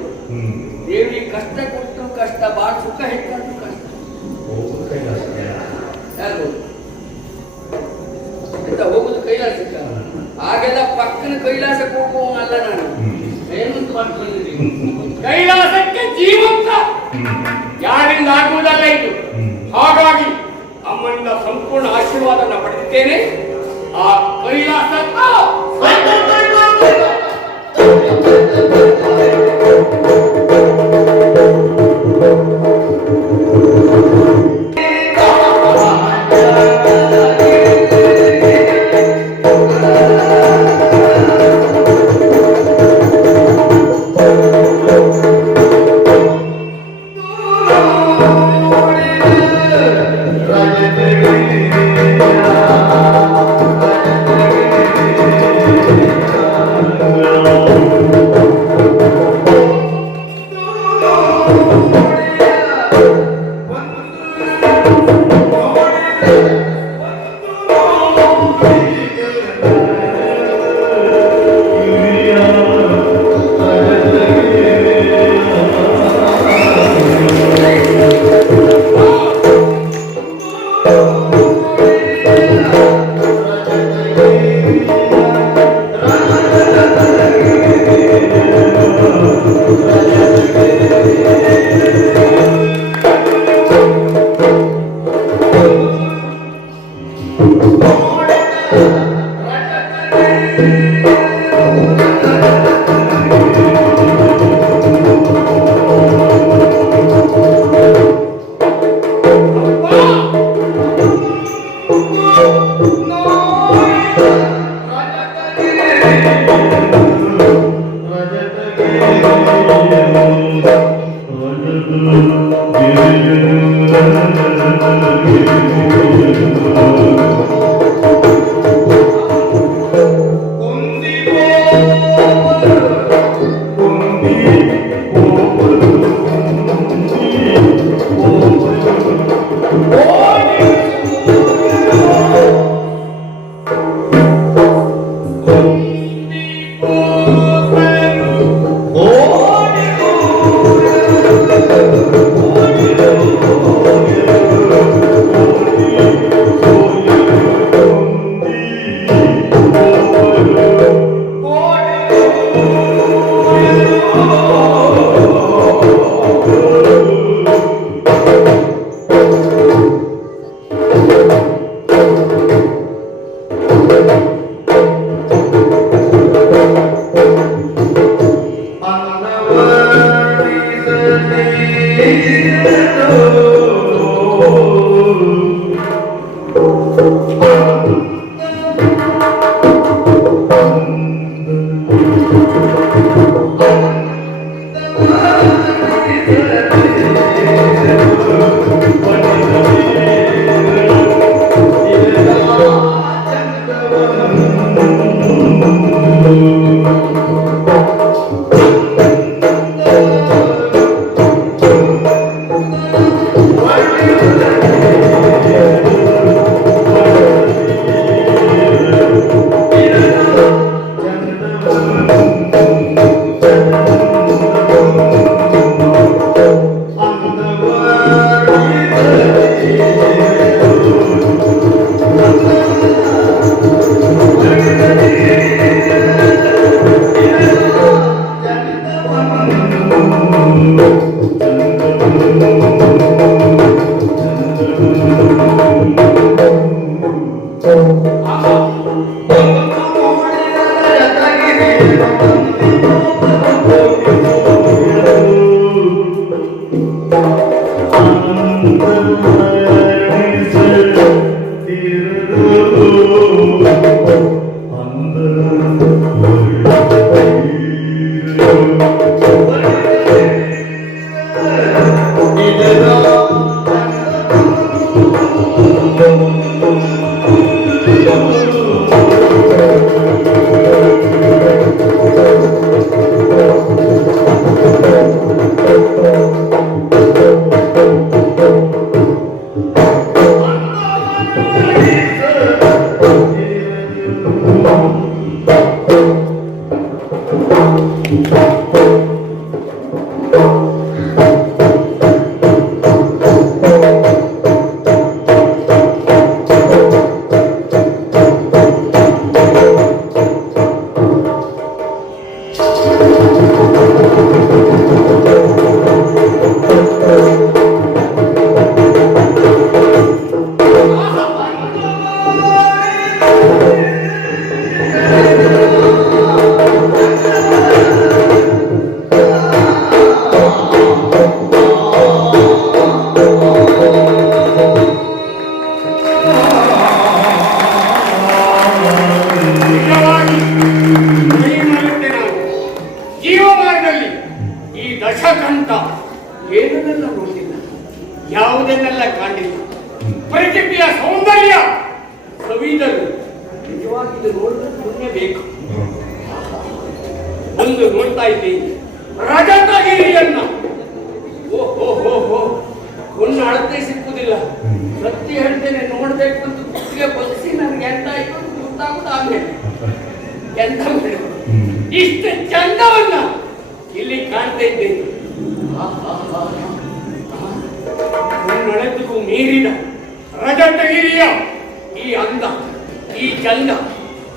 ದೇವರಿಗೆ ಕಷ್ಟ ಕೊಟ್ಟು ಕಷ್ಟ, ಬಾಳ ಸುಖ ಹೆಚ್ಚಾದ್ರು ಕಷ್ಟ. ಯಾರು ಅಂತ ಹೋಗುದು ಕೈಲಾಸಕ್ಕ? ಹಾಗೆಲ್ಲ ಪಕ್ಕನ ಕೈಲಾಸಕ್ಕೆ ಹೋಗುವಲ್ಲ ನಾನು. ಏನಂತ ಮಾಡ್ಕೊಂಡಿದ್ದೀನಿ? ಕೈಲಾಸಕ್ಕೆ ಜೀವಂತ ಯಾರಿಂದ ಆಗುವುದಲ್ಲ ಇದು. ಹಾಗಾಗಿ ಅಮ್ಮನಿಂದ ಸಂಪೂರ್ಣ ಆಶೀರ್ವಾದನ ಪಡೆದಿದ್ದೇನೆ. ಆ ಕೈಲಾಸಕ್ಕ ಆಹಾ. ಜೀವಮಾನದಲ್ಲಿ ಈ ದಶಕಂಠ ಏನನ್ನೆಲ್ಲ ನೋಡಿಲ್ಲ, ಯಾವುದನ್ನೆಲ್ಲ ಕಾಣಿಲ್ಲ. ಪ್ರಕೃತಿಯ ಸೌಂದರ್ಯ ಸವಿದರು ನಿಜವಾಗಿ ಇದು ನೋಡಿದ್ರೆ ಪುಣ್ಯ ಬೇಕು. ಒಂದು ನೋಡ್ತಾ ಇದ್ದೀನಿ ರಜತಗಿರಿಯನ್ನ. ಓಹೋ ಒಂದು ಅಳತೆ ಸಿಕ್ಕುದಿಲ್ಲ. ಸತ್ಯ ಹೇಳ್ತೇನೆ, ನೋಡ್ಬೇಕು ಅಂತ ಕುತ್ತಿಗೆ ಬಲಿಸಿ ನನಗೆ ಎಂತ ಆಯ್ತು ಅಂತ ಗೊತ್ತಾಗುದು. ಆಮೇಲೆ ಎಂತ ಮಾಡಿದ್ರು ಇಷ್ಟು ಚಂದವನ್ನ ಇಲ್ಲಿ ಕಾಣ್ತಾ ಇದ್ದೇನೆ. ನಳೆದಿಗೂ ಮೀರಿದ ರಜತಗಿರಿಯ ಈ ಅಂದ, ಈ ಚಂದ,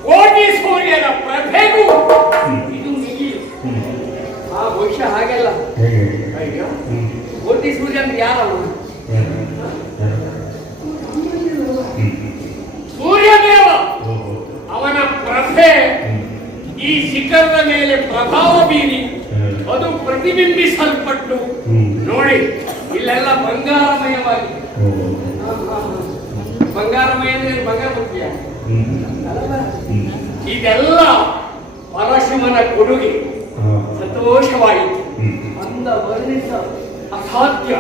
ಕೋಟಿ ಸೂರ್ಯನ ಪ್ರಭೆಗೂ ಇದು ಮಿಗಿಲು. ಬಹುಶಃ ಹಾಗೆಲ್ಲ ಅಯ್ಯೋ, ಕೋಟಿ ಸೂರ್ಯ ಅಂದ್ರೆ ಯಾರವ? ಸೂರ್ಯದೇವ. ಅವನ ಪ್ರಭೆ ಈ ಶಿಖರದ ಮೇಲೆ ಪ್ರಭಾವ ಬೀರಿ ಅದು ಪ್ರತಿಬಿಂಬಿಸಲ್ಪಟ್ಟು ನೋಡಿ ಇಲ್ಲೆಲ್ಲ ಬಂಗಾರಮಯವಾಗಿದೆ. ಬಂಗಾರಮಯ ಅಂದ್ರೆ ಬಂಗಾರ ಮುಖ್ಯ. ಇದೆಲ್ಲ ಪರಶಿವನ ಕೊಡುಗೆ. ಸಂತೋಷವಾಯಿತು. ಅಂದ ವರ್ಣಿಸ ಅಸಾಧ್ಯ,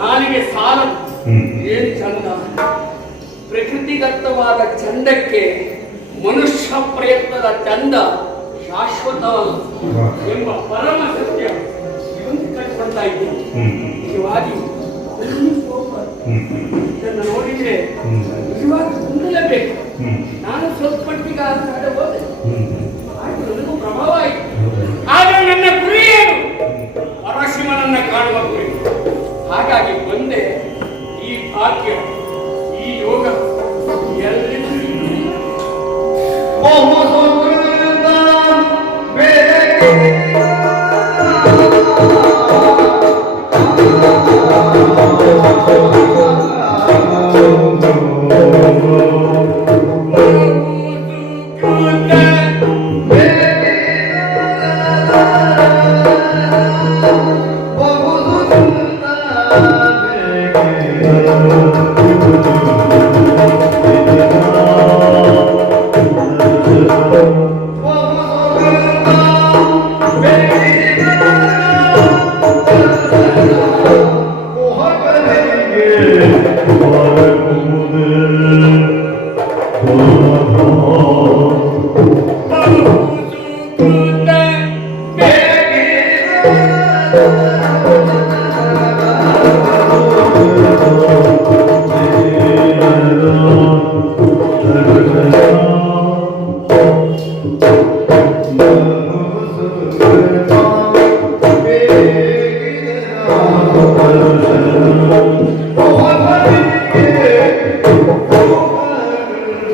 ನಾಲಿಗೆ ಸಾಲ. ಏನ್ ಚಂದ! ಪ್ರಕೃತಿದತ್ತವಾದ ಚಂದಕ್ಕೆ ಮನುಷ್ಯ ಪ್ರಯತ್ನದ ಚಂದ ಶಾಶ್ವತವಲ್ಲ ಎಂಬ ಪರಮ ಸತ್ಯ ಇವನು ಕಟ್ಕೊಳ್ತಾ ಇದ್ದೀನಿ. ನಿಜವಾಗಿ ಇದನ್ನು ನೋಡಿದ್ರೆ ನಿಜವಾಗಿ ಕುಂದಲೇಬೇಕು. ನಾನು ಸ್ವಲ್ಪ ಮಟ್ಟಿಗೆ ಹೋದೆ, ಆಯ್ತು, ನನಗೂ ಪ್ರಭಾವ ಆಯಿತು. ಆದರೆ ನನ್ನ ಗುರಿ ಏನು? ಪರಶಿವನನ್ನ ಕಾಣುವ ಗುರಿ. ಹಾಗಾಗಿ ಬಂದೆ. ಈ ಭಾಗ್ಯ, ಈ ಯೋಗ ಎಲ್ಲರಿಗೂ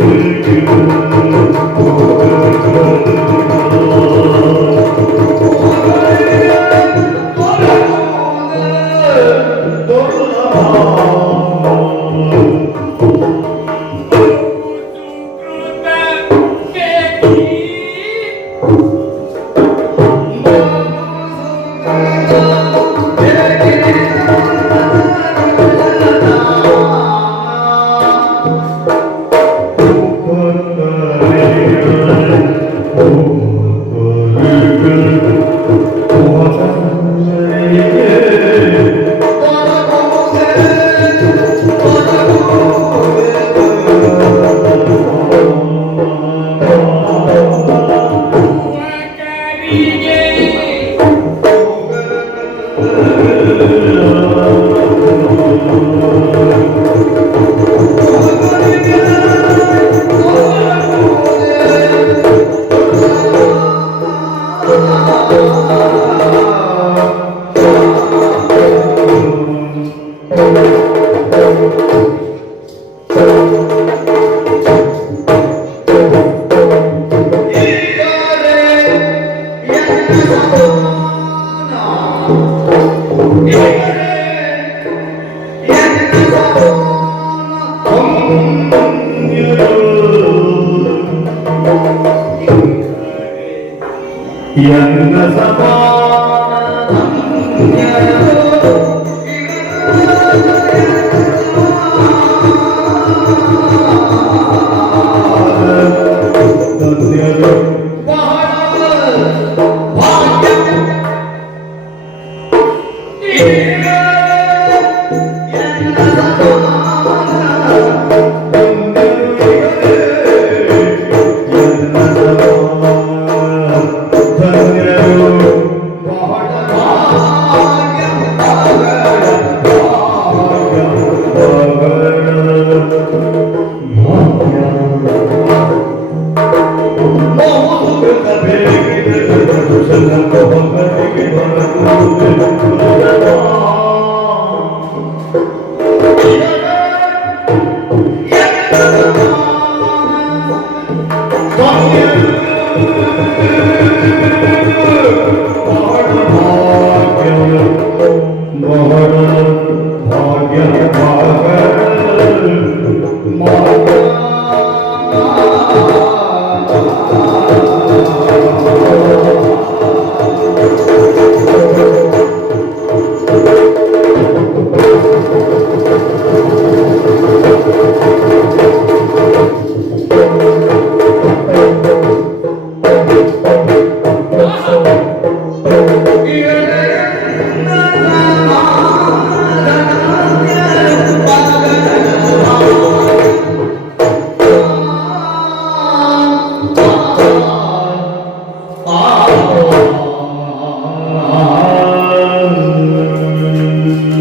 Thank you.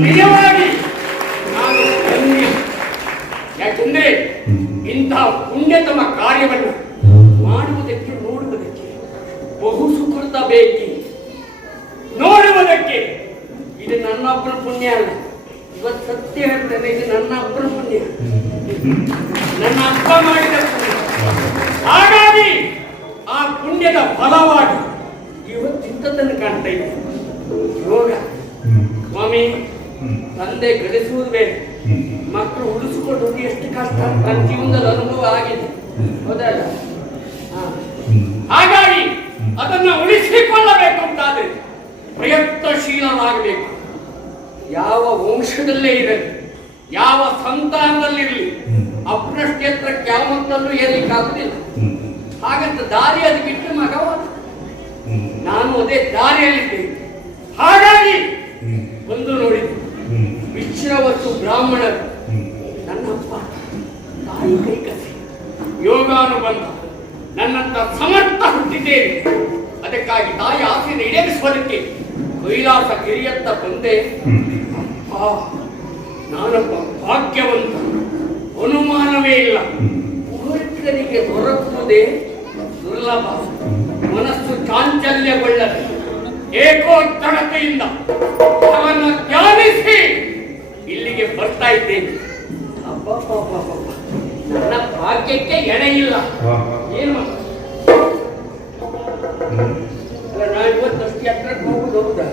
ನಿಜವಾಗಿ ನಾನು ಧನ್ಯ. ಯಾಕೆಂದ್ರೆ ಇಂತಹ ಪುಣ್ಯತಮ ಕಾರ್ಯವನ್ನು ಮಾಡುವುದಕ್ಕೆ ನೋಡುವುದಕ್ಕೆ ಬಹು ಸುಕೃತ ಬೇಕಿ. ನೋಡುವುದಕ್ಕೆ ಇದು ನನ್ನೊಬ್ಬರ ಪುಣ್ಯ ಅಲ್ಲ. ಇವತ್ತು ಸತ್ಯ ಹೇಳ್ತೇನೆ, ಇದು ನನ್ನೊಬ್ಬರ ಪುಣ್ಯ, ನನ್ನ ಅಪ್ಪ ಮಾಡಿದ ಪುಣ್ಯ. ಹಾಗಾಗಿ ಆ ಪುಣ್ಯದ ಫಲವಾಗಿ ಇವತ್ತಿಂಥದ್ದನ್ನು ಕಾಣ್ತಾ ಇದೆ. ಯೋಗ ಸ್ವಾಮಿ, ತಂದೆ ಗಳಿಸುವುದು ಬೇರೆ, ಮಕ್ಕಳು ಉಳಿಸಿಕೊಳ್ಳುವುದು ಎಷ್ಟು ಕಷ್ಟ ನನ್ನ ಜೀವನದಲ್ಲಿ ಅನುಭವ ಆಗಿದೆ. ಹೌದಲ್ಲ? ಹಾಗಾಗಿ ಅದನ್ನ ಉಳಿಸಿಕೊಳ್ಳಬೇಕು ಅಂತಾದ್ರೆ ಪ್ರಯತ್ನಶೀಲನಾಗಬೇಕು. ಯಾವ ವಂಶದಲ್ಲೇ ಇರಲಿ, ಯಾವ ಸಂತಾನದಲ್ಲಿರಲಿ, ಅಪ್ರಶ್ನೇತ್ರ ಕ್ಯಾಮತ್ತಲ್ಲೂ ಏರ್ಲಿಕ್ಕಾಗುದಿಲ್ಲ. ಹಾಗಂತ ದಾರಿ ಅದು ಬಿಟ್ಟು ಮಗವ ನಾನು ಅದೇ ದಾರಿಯಲ್ಲಿದ್ದೇನೆ. ಹಾಗಾಗಿ ಒಂದು ನೋಡಿದ್ದು ವಿಶ್ರವಸ್ತು ಬ್ರಾಹ್ಮಣರು ನನ್ನಪ್ಪ ತಾಯಿ ಕೈಕಸಿ ಯೋಗಾನುಬಂಧ ನನ್ನಂತ ಸಮರ್ಥ ಹುಟ್ಟಿದ್ದೇನೆ. ಅದಕ್ಕಾಗಿ ತಾಯಿ ಆಸೆಯನ್ನು ಈಡೇರಿಸುವುದಕ್ಕೆ ಕೈಲಾಸ ಗಿರಿಯತ್ತ ಬಂದೆ. ನಾನೊಬ್ಬ ಭಾಗ್ಯವಂತ, ಅನುಮಾನವೇ ಇಲ್ಲ. ಮುಹೂರ್ತನಿಗೆ ದೊರಕುವುದೇ ದುರ್ಲಭ. ಮನಸ್ಸು ಚಾಂಚಲ್ಯಗೊಳ್ಳದೆ ಏಕೋತ್ತರತೆಯಿಂದ ಅವನ್ನ ಧ್ಯಾನಿಸಿ ಇಲ್ಲಿಗೆ ಬರ್ತಾ ಇದ್ದೇನೆ. ಅಬ್ಬಬ್ಬಬ್ಬಬ್ಬ, ನನ್ನ ಭಾಗ್ಯಕ್ಕೆ ಎಡೆ ಇಲ್ಲ. ಏನು ಅಲ್ಲ, ನಾನು ಇವತ್ತಷ್ಟು ಎತ್ತರಕ್ಕೆ ಹೋಗುದು ಹೌದಾ?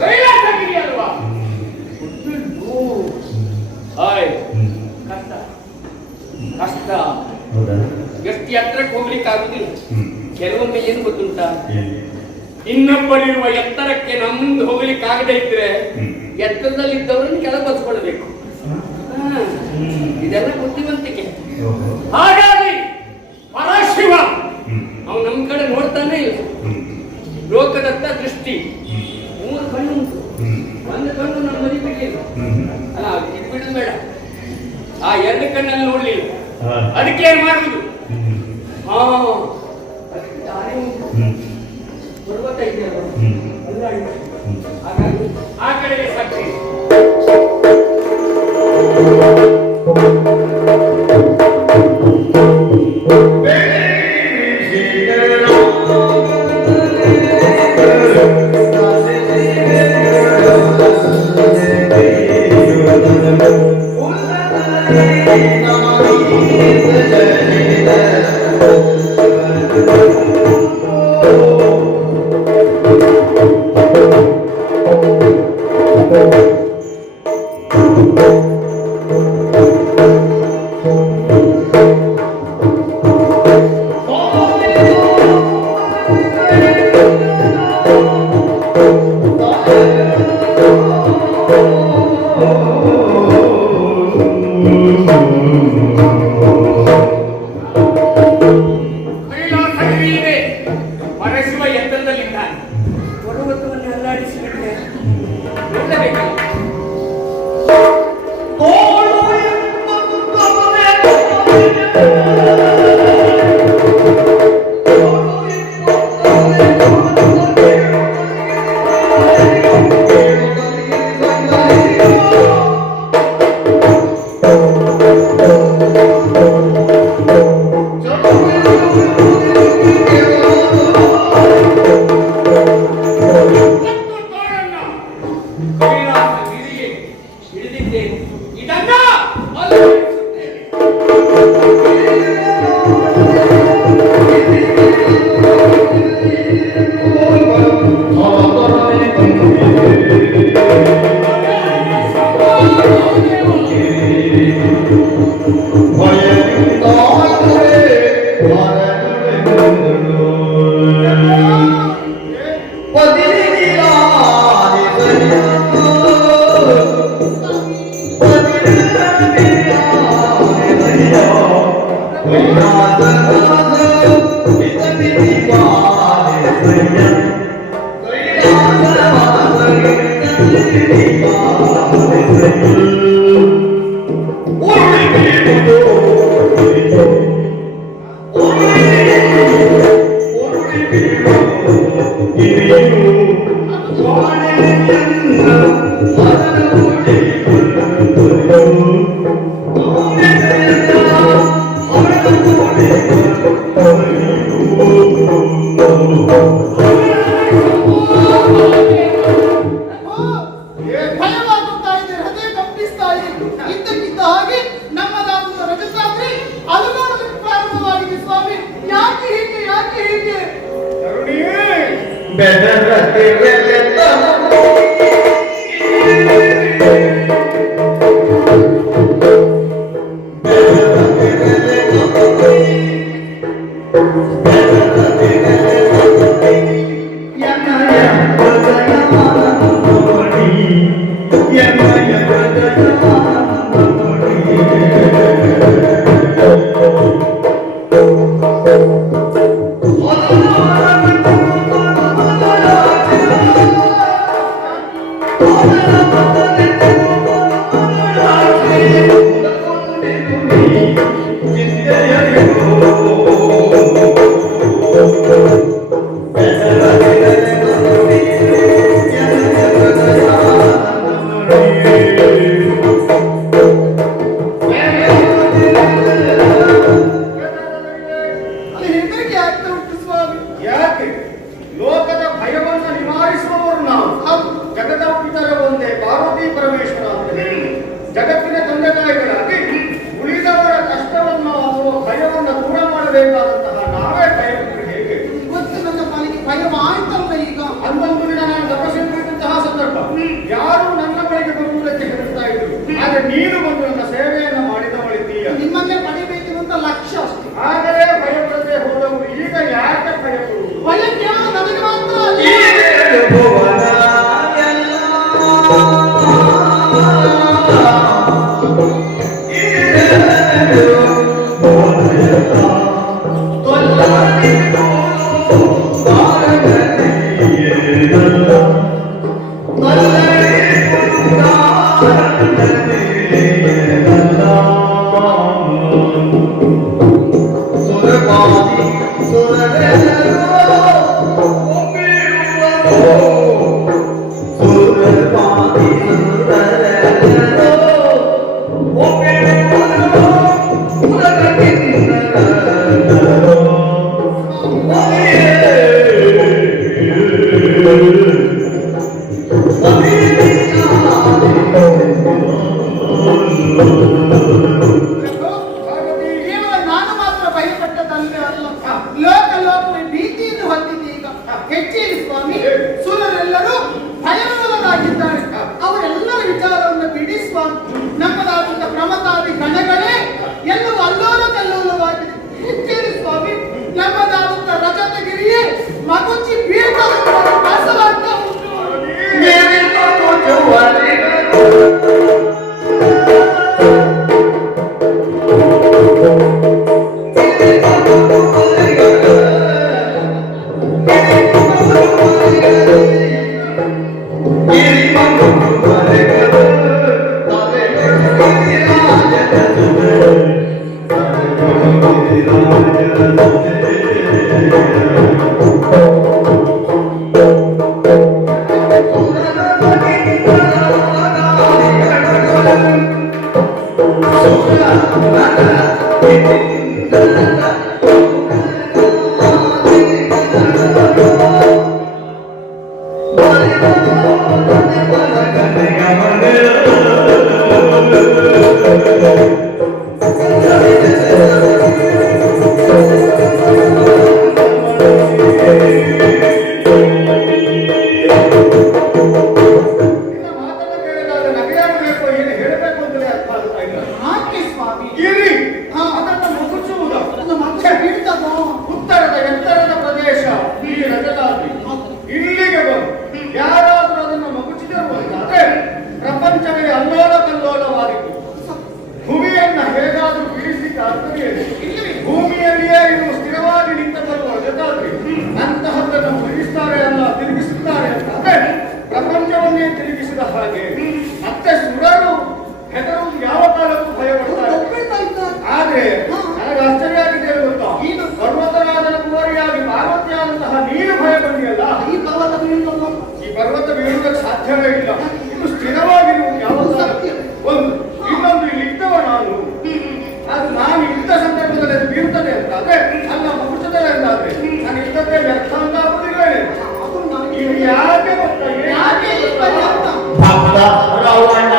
ಕೈಲಾಸಗಿರಿ ಅಲ್ವಾ? ಕಷ್ಟ ಕಷ್ಟ, ಎಷ್ಟು ಎತ್ತರಕ್ಕೆ ಹೋಗ್ಲಿಕ್ಕೆ ಆಗುದಿಲ್ಲ. ಕೆಲವೊಮ್ಮೆ ಏನು ಗೊತ್ತುಂಟ, ಇನ್ನೊಬ್ಬರಿರುವ ಎತ್ತರಕ್ಕೆ ನಮ್ಮ ಮುಂದೆ ಹೋಗ್ಲಿಕ್ಕೆ ಆಗದೆ ಇದ್ರೆ ಎತ್ತರದಲ್ಲಿದ್ದವರನ್ನು ಕೆಳಗೆ ಬಸ್ಕೊಳ್ಬೇಕು. ಇದೆಲ್ಲ ಬುದ್ಧಿವಂತಿಕೆ. ಹಾಗಾಗಿ ಪರಶಿವ ಅವನು ನಮ್ಮ ಕಡೆ ನೋಡ್ತಾನೆ ಇಲ್ಲ. ಲೋಕದತ್ತ ದೃಷ್ಟಿ. 3 ಕಣ್ಣು ಉಂಟು, ಒಂದು ಕಣ್ಣು ನಮ್ಮ ಮನೆ ಬಿಡ್ಲಿಲ್ಲ ಅಲ್ಲ, ಇದು ಬಿಡುದು ಬೇಡ. ಆ 2 ಕಣ್ಣಲ್ಲಿ ನೋಡ್ಲಿಲ್ಲ. ಅದಕ್ಕೆ ಏನ್ ಮಾಡುದು? ದಾರಿ ಉಂಟು, ಪರ್ವತ ಇದೆಯಲ್ಲ, ಹಾಗಾಗಿ ಆ ಕಡೆಗೆ ಸಾಕ್ತಿ. ಭಯವಾಗುತ್ತಾ ಇದೆ, ಹೃದಯ ಕಂಪಿಸ್ತಾ ಇದೆ. ಇದ್ದಕ್ಕಿದ್ದ ಹಾಗೆ ನಮ್ಮದಾದ ರಜತಾದ್ರಿ ಅಲುಗಾಡಲಿಕ್ಕೆ ಪ್ರಾರಂಭವಾಗಿದೆ. ಸ್ವಾಮಿ, ಯಾಕೆ ಹೀಗೆ, ಯಾಕೆ ಹೀಗೆ? Thank you. ತೋರಿಸುತ್ತೇವೆ ಅಂತಾದ್ರೆ ನಾನು ಇಷ್ಟಕ್ಕೆ ವ್ಯರ್ಥ ಅಂತ ಆಗುದಿಲ್ಲ. ಅದು ನನಗೆ ಇದು ಯಾಕೆ ಗೊತ್ತಾ? ಯಾಕೆ ಈ ಪರ್ಯಂತ? ಭಕ್ತ ರವಣ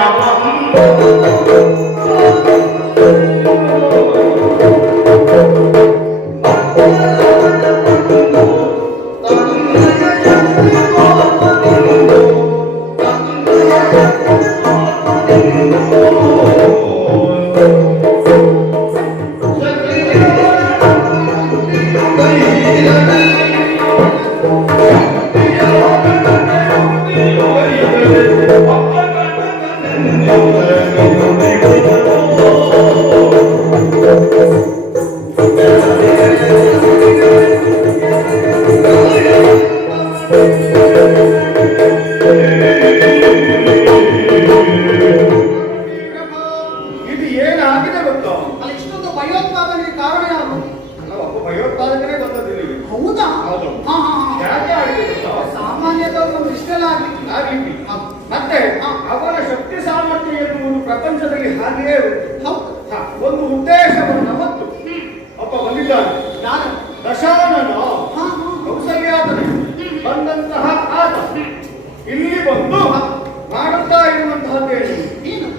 ಇದು ಏನಾಗಿದೆ ಗೊತ್ತಾ? ಅಲ್ಲಿ ಇಷ್ಟೊಂದು ಭಯೋತ್ಪಾದನೆಗೆ ಕಾರಣ ಯಾರು? ಅಲ್ಲ, ಒಬ್ಬ ಭಯೋತ್ಪಾದಕನೇ ಬಂದದ್ದು ಇಲ್ಲಿಗೆ. ಹೌದಾ? ಹೌದು. ಹಾ ಹಾ ಹಾ. ಯಾಕೆ ಆಗಿದೆ ಗೊತ್ತಾ? ಸಾಮಾನ್ಯದವರು ಇಷ್ಟೆಲ್ಲ ಆಗ್ಲಿಕ್ಕೆ ಆ ರೀತಿ. ಮತ್ತೆ ಅವರ ಶಕ್ತಿ ಸಾಮರ್ಥ್ಯ ಎನ್ನುವುದು ಪ್ರಪಂಚದಲ್ಲಿ ಹಾಗೆಯೇ ಉಂಟು. ಹೌದು. ಒಂದು ಉದ್ದೇಶವನ್ನು ಹೊತ್ತು ಒಬ್ಬ ಬಂದಿದ್ದಾನೆ. ಯಾರು? ದಶಾನನ ಹಾ ಹಾ. ಕೌಸಲ್ಯಾತನೆ ಬಂದಂತಹ ಆತ ಇಲ್ಲಿ ಬಂದು ಮಾಡುತ್ತಾ ಇರುವಂತಹದ್ದೇನು? ಏನು?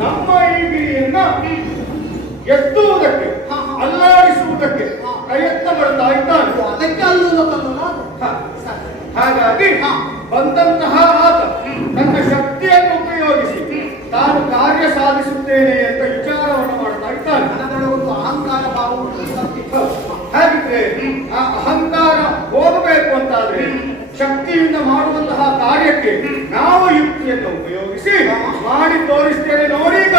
ನಮ್ಮ ಈ ಗಿರಿಯನ್ನ ಎತ್ತುವುದಕ್ಕೆ ಅಲ್ಲಾಡಿಸುವುದಕ್ಕೆ ಪ್ರಯತ್ನ ಪಡ್ತಾ ಇದ್ದಾನೆ. ಅದಕ್ಕೆ ಅಲ್ಲೂಲಕ್ಕಲ್ಲ. ಹ. ಹಾಗಾಗಿ ಬಂದಂತಹ ಆತ ತನ್ನ ಶಕ್ತಿಯನ್ನು ಉಪಯೋಗಿಸಿ ತಾನು ಕಾರ್ಯ ಸಾಧಿಸುತ್ತೇನೆ ಅಂತ ವಿಚಾರವನ್ನು ಮಾಡ್ತಾ ಇದ್ದಾನೆ. ನನಗಳ ಒಂದು ಅಹಂಕಾರ ಭಾವ ಉಂಟು. ಹಾಗಿದ್ರೆ ಆ ಅಹಂಕಾರ ಹೋಗಬೇಕು ಅಂತಾದ್ರೆ ಶಕ್ತಿಯಿಂದ ಮಾಡುವಂತಹ ಕಾರ್ಯಕ್ಕೆ ನಾವು ಯುಕ್ತಿಯನ್ನು ಉಪಯೋಗಿಸಿ ಮಾಡಿ ತೋರಿಸ್ತೇನೆ ನೋಡಿ. ಈಗ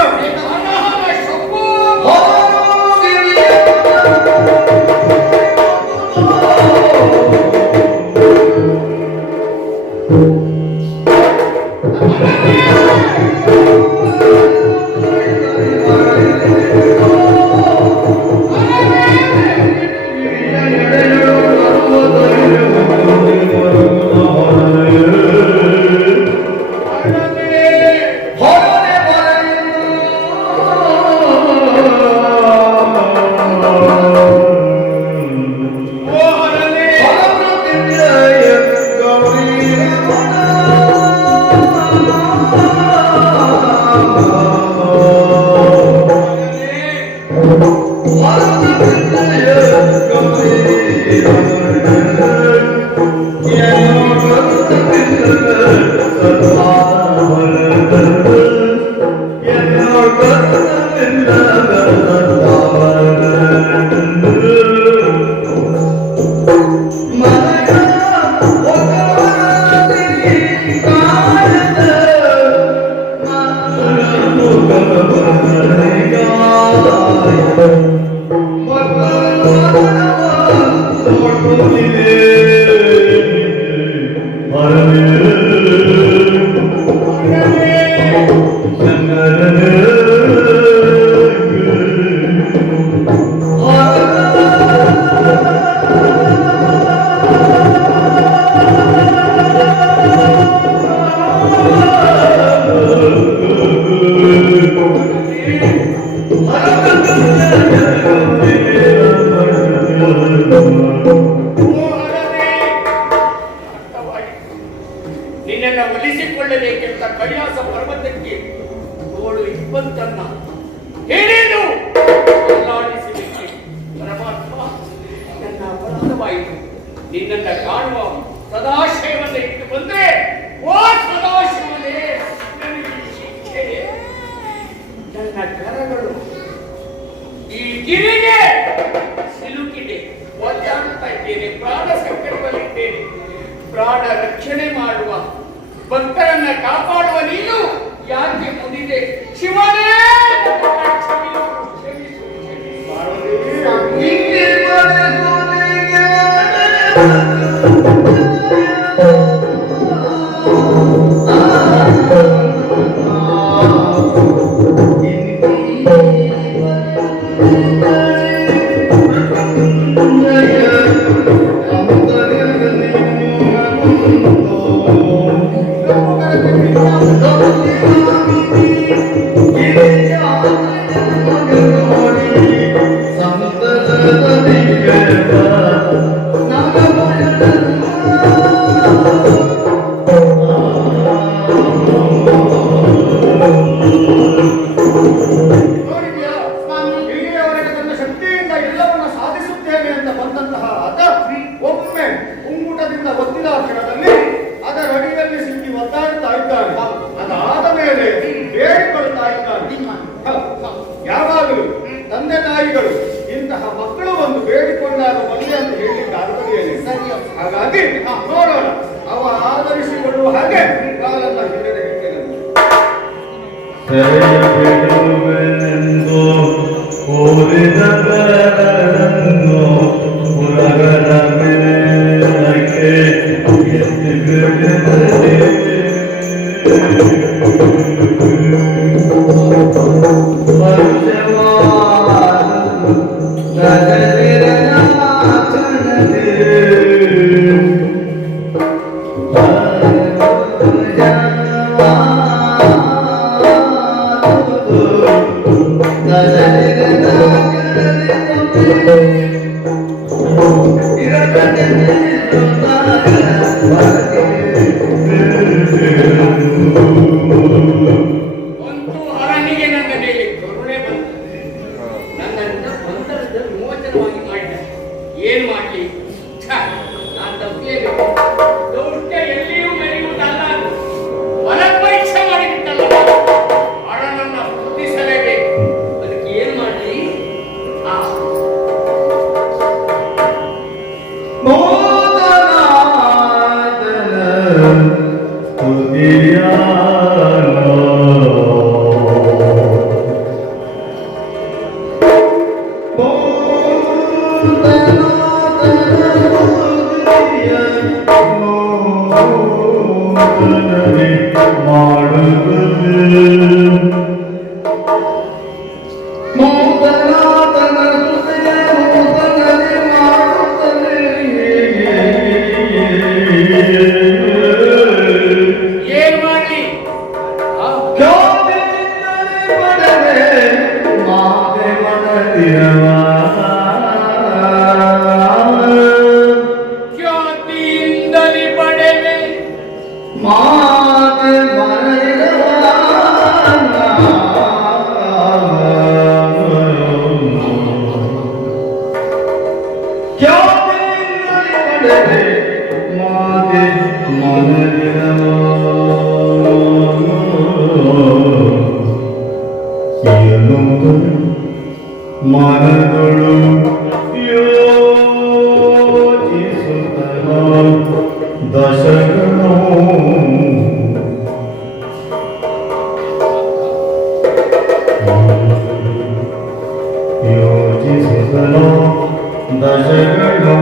ನಿನ್ನನ್ನು ಒಲಿಸಿಕೊಳ್ಳಬೇಕೆಂತ ಕೈಲಾಸ ಪರ್ವತಕ್ಕೆ ಗೋಳು ಇಪ್ಪತ್ತನ್ನ ಹಿಡಿದು ಅಲ್ಲಾಡಿಸಲಿಕ್ಕೆ ಪರಮಾತ್ಮ ನನ್ನ ಅಪರಾಧವಾಯಿತು. ನಿನ್ನನ್ನು ಕಾಣುವ ಸದಾಶಯವನ್ನು ಇಟ್ಟು ಬಂದ್ರೆ ಓ ಸದಾಶಿವನೇ ನನಗೆ ಶಿಕ್ಷೆ. ನನ್ನ ಕರಗಳು ಈ ಗಿರಿಗೆ ಸಿಲುಕಿದೆ, ಒದ್ದಾಡುತ್ತಾ ಇದ್ದೇನೆ, ಪ್ರಾಣ ಸಂಕಟದಲ್ಲಿದ್ದೇನೆ. ಪ್ರಾಣ ರಕ್ಷಣೆ ಮಾಡುವ ಭಕ್ತರನ್ನ ಕಾಪಾಡುವ ನೀನು ಯಾಕೆ ಮುನಿದೆ ಶಿವನೇ? ಕ್ಷಮಿಸು, ಕ್ಷಮಿಸು, ಈ ಒಂದು ಅರಣ್ಯಗೆ ನನ್ನ ಮೇಲೆ ಕರುಣೆ ಬಂತು. ನನ್ನನ್ನು ಬಂಧನದ ವಿಮೋಚನವಾಗಿ ಮಾಡಿದ. ಏನ್ ಮಾಡ್ಲಿ? ನಾನು ತಪ್ಪಿಯಬೇಕು. ದೌಷ್ಟ್ಯ ಎಲ್ಲಿಯೂ ಮೆರೆಯುವುದಲ್ಲ. ಬಲಪರೀಕ್ಷೆ ಮಾಡಿಬಿಟ್ಟಲ್ಲ. ಅರಣ್ಣನ್ನ ಸ್ತುತಿಸಲೇಬೇಕು. ಅದಕ್ಕೆ ಏನ್ ಮಾಡ್ಲಿ? ಏನ್ ಮಾಡ್ಲಿ? ಖ್ಯಾತಿಯಿಂದಲೇ ಪಡೆವೆ ಮನಗಳು ಯೋಚಿಸುತ್ತಲ ದಶಗಳು ಯೋಚಿಸುತ್ತಲ ದಶಗಳು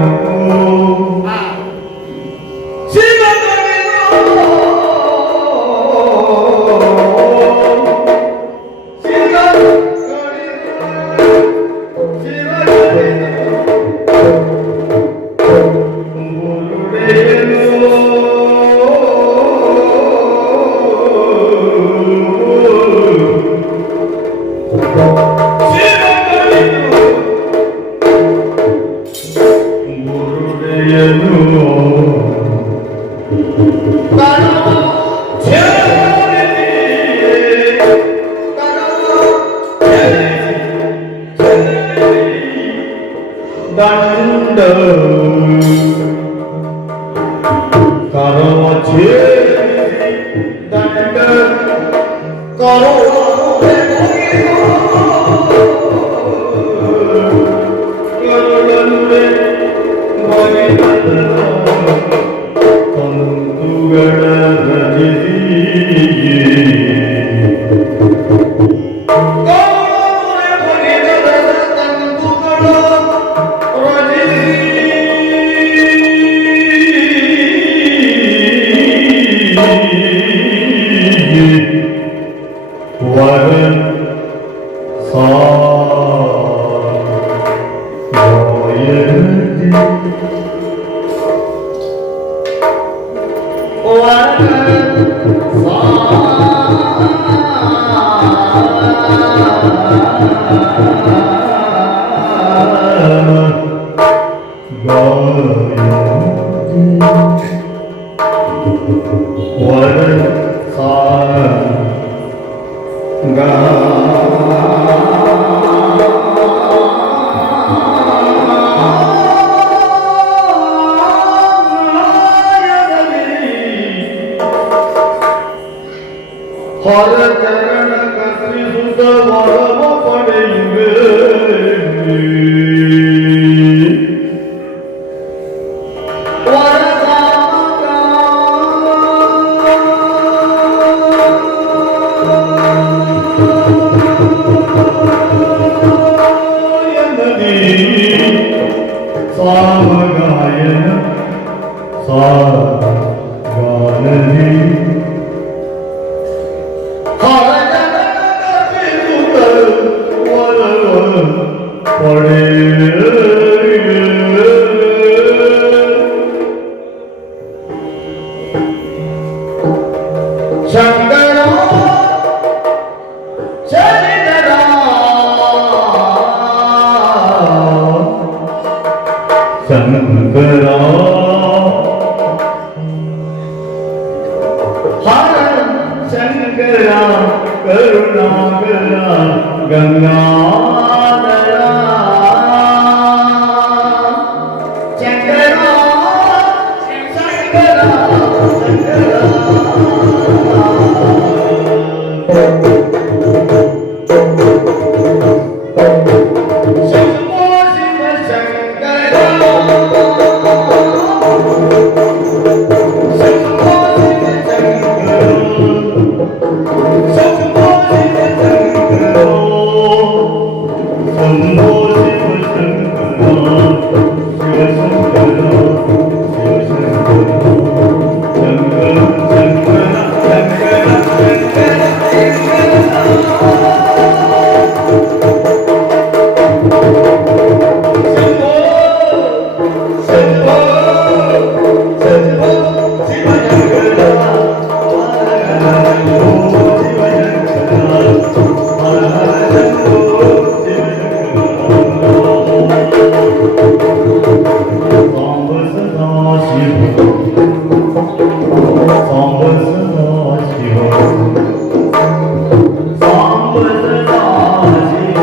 ದಂಡ ಕರವ ದಂಡ ತಂತುಗಳ ಹೊರ ಚರಣ ಕಸಿಸುತ್ತ ಶಂಕರ ಶರಣರ ಶಂಕರ ಹರ ಶಂಕರ ಕರುಣಾಕರ ಗಂಗಾಧರ ಶಂಕರ ಶಂಕರ ಶಂಭೋ ಶಿವ ಶಂಕರ ಶಂಭೋ ಶಿವ ಶಂಕರ ಶಂಭೋ ಶಿವ ಶಂಕರ ಶಂಭೋ ಶಿವ ಶಂಕರ ಶಿವ ಶಂಕರ ಶಿವ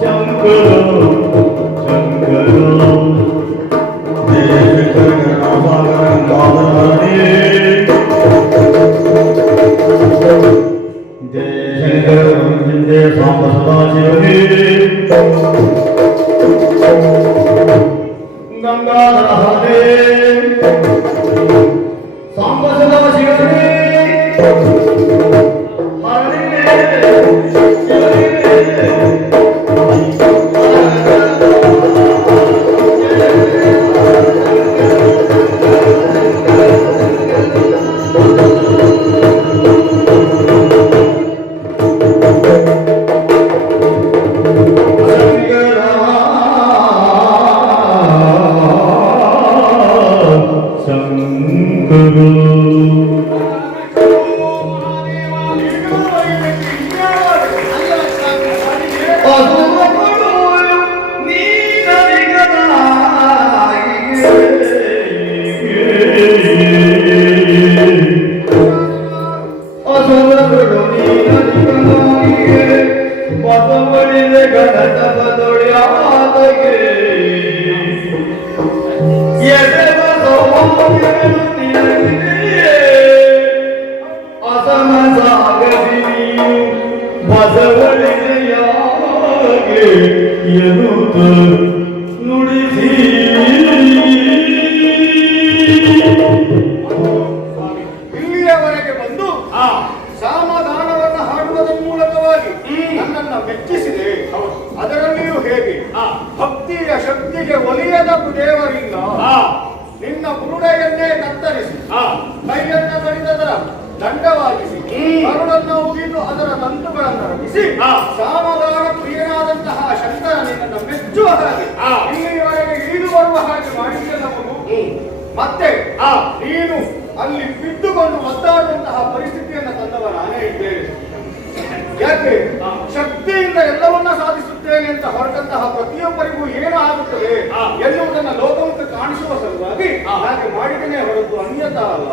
ಶಂಕರ ಶಂಕರ ಇಲ್ಲಿಯವರೆಗೆ ಬಂದು ಸಮಾಧಾನವನ್ನು ಹಾಡುವುದರ ಮೂಲಕವಾಗಿ ನನ್ನನ್ನು ಮೆಚ್ಚಿಸಿದೆ. ಅದರಲ್ಲಿಯೂ ಹೇಗೆ ಭಕ್ತಿಯ ಶಕ್ತಿಗೆ ಒಲಿಯದ ದೇವರಿಲ್ಲ. ನಿನ್ನ ಬುರುಡೆಯನ್ನೇ ಕತ್ತರಿಸಿ ಕೈಯನ್ನ ಕಡಿದದರ ದಂಡವಾಗಿಸಿ ಕರುಳನ್ನು ಉಗಿದು ಅದರ ತಂತುಗಳನ್ನು ರಚಿಸಿ ಸಮಾಧಾನ ಪ್ರಿಯನಾದಂತಹ ಶಂಕರ ನಿನ್ನನ್ನು ಮೆಚ್ಚುವ ಹಾಗೆ ಇಲ್ಲಿಯವರೆಗೆ ಇಳಿದು ಬರುವ ಹಾಗೆ ಮಾಡಿದ್ದೆಲ್ಲವನು. ಮತ್ತೆ ನೀನು ಅಲ್ಲಿ ಬಿದ್ದುಕೊಂಡು ಒದ್ದಾಡುವಂತಹ ಪರಿಸ್ಥಿತಿಯನ್ನು ತಂದವ ನಾನೇ ಇದ್ದೇನೆ. ಯಾಕೆ ಶಕ್ತಿಯಿಂದ ಎಲ್ಲವನ್ನ ಸಾಧಿಸುತ್ತೇನೆ ಅಂತ ಹೊರಟಂತಹ ಪ್ರತಿಯೊಬ್ಬರಿಗೂ ಏನು ಆಗುತ್ತದೆ ಎನ್ನುವುದನ್ನು ಲೋಕಮುಖ ಕಾಣಿಸುವ ಸಲುವಾಗಿ ಹಾಗೆ ಮಾಡಿದನೇ ಹೊರತು ಅನ್ಯತಾ ಅಲ್ಲ.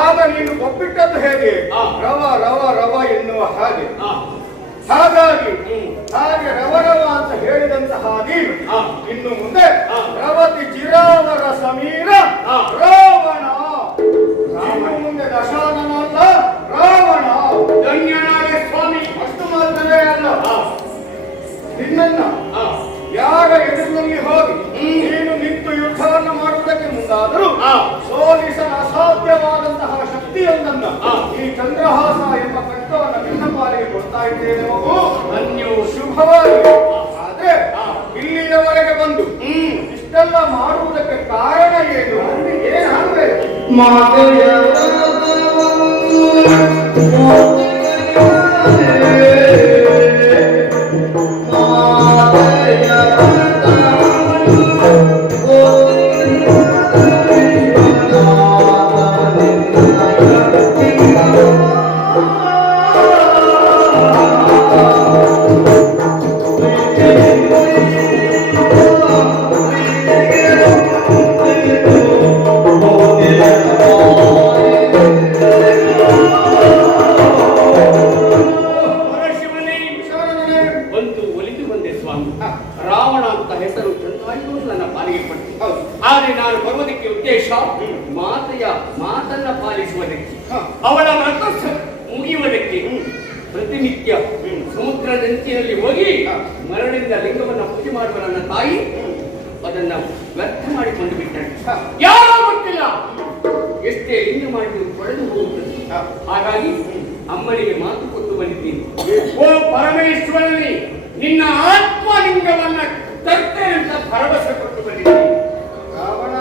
ಆಗ ನೀನು ಒಪ್ಪಿಟ್ಟದ್ದು ಹೇಗೆ ರವ ರವ ರವ ಎನ್ನುವ ಹಾಗೆ ಹಾಗಾಗಿ ಹಾಗೆ ರವರವ ಅಂತ ಹೇಳಿದಂತಹ ನೀನು ಇನ್ನು ಮುಂದೆ ರವತಿ ಚಿರಾವರ ಸಮೀರ ರಾವಣ. ಇನ್ನು ಮುಂದೆ ದಶಾನನ ಅಲ್ಲ, ರಾವಣ. ಧನ್ಯನಾಗಿ ಸ್ವಾಮಿ. ಅಷ್ಟು ಮಾತ್ರವೇ ಅಲ್ಲ, ನಿನ್ನನ್ನ ಯಾರ ಎದುರಿನಲ್ಲಿ ಹೋಗಿ ನೀನು ನಿಂತು ಯುದ್ಧವನ್ನು ಮಾಡುವುದಕ್ಕೆ ಮುಂದಾದರೂ ಸೋಲಿಸಲು ಅಸಾಧ್ಯವಾದಂತಹ ಶಕ್ತಿಯೊಂದನ್ನ ಈ ಚಂದ್ರಹಾಸ ಎಂಬ ಖಡ್ಗವನ್ನು ನಿನ್ನ ಪಾಲಿಗೆ ಕೊಡ್ತಾ ಇದ್ದೇನೆ ಮಗು. ಧನ್ಯವು. ಶುಭವಾಗಿ. ಆದ್ರೆ ಇಲ್ಲಿಯವರೆಗೆ ಬಂದು ಇಷ್ಟೆಲ್ಲ ಮಾಡುವುದಕ್ಕೆ ಕಾರಣ ಏನು? ಏನಾಗಬೇಕು? ಒಂದು ಒಲಿದು ಬಂದೆ ಸ್ವಾಮಿ. ರಾವಣ ಅಂತ ಹೆಸರು ಚಂದಾಯಿತು ನನ್ನ ಪಾಲಿಗೆ ಪಟ್ಟು. ಆದ್ರೆ ನಾನು ಬರುವುದಕ್ಕೆ ಉದ್ದೇಶ ಮಾತನ್ನ ಪಾಲಿಸುವುದಕ್ಕೆ, ಅವಳ ವ್ರತ ಮುಗಿಯುವುದಕ್ಕೆ. ಪ್ರತಿನಿತ್ಯ ಸಮುದ್ರದಂಚಿನಲ್ಲಿ ಹೋಗಿ ಮರಳಿಂದ ಲಿಂಗವನ್ನು ಪೂಜೆ ಮಾಡುವ ನನ್ನ ತಾಯಿ ಅದನ್ನ ವ್ಯರ್ಥ ಮಾಡಿಕೊಂಡು ಬಿಟ್ಟಳು. ಯಾರೋ ಗೊತ್ತಿಲ್ಲ ಎಷ್ಟೇ ಲಿಂಗ ಮಾಡಿದ್ರು ಕೊಳೆದು ಹೋಗುತ್ತದೆ. ಹಾಗಾಗಿ ಅಮ್ಮನಿಗೆ ಮಾತು ಕೊಟ್ಟು ಬಂದಿದ್ದೀನಿ. ಓ ಪರಮೇಶ್ವರನೇ, ನಿನ್ನ ಆತ್ಮಲಿಂಗವನ್ನ ತರ್ತೇನೆ ಅಂತ ಭರವಸೆ ಕೊಟ್ಟು ಬಂದಿದ್ದೀನಿ. ರಾವಣ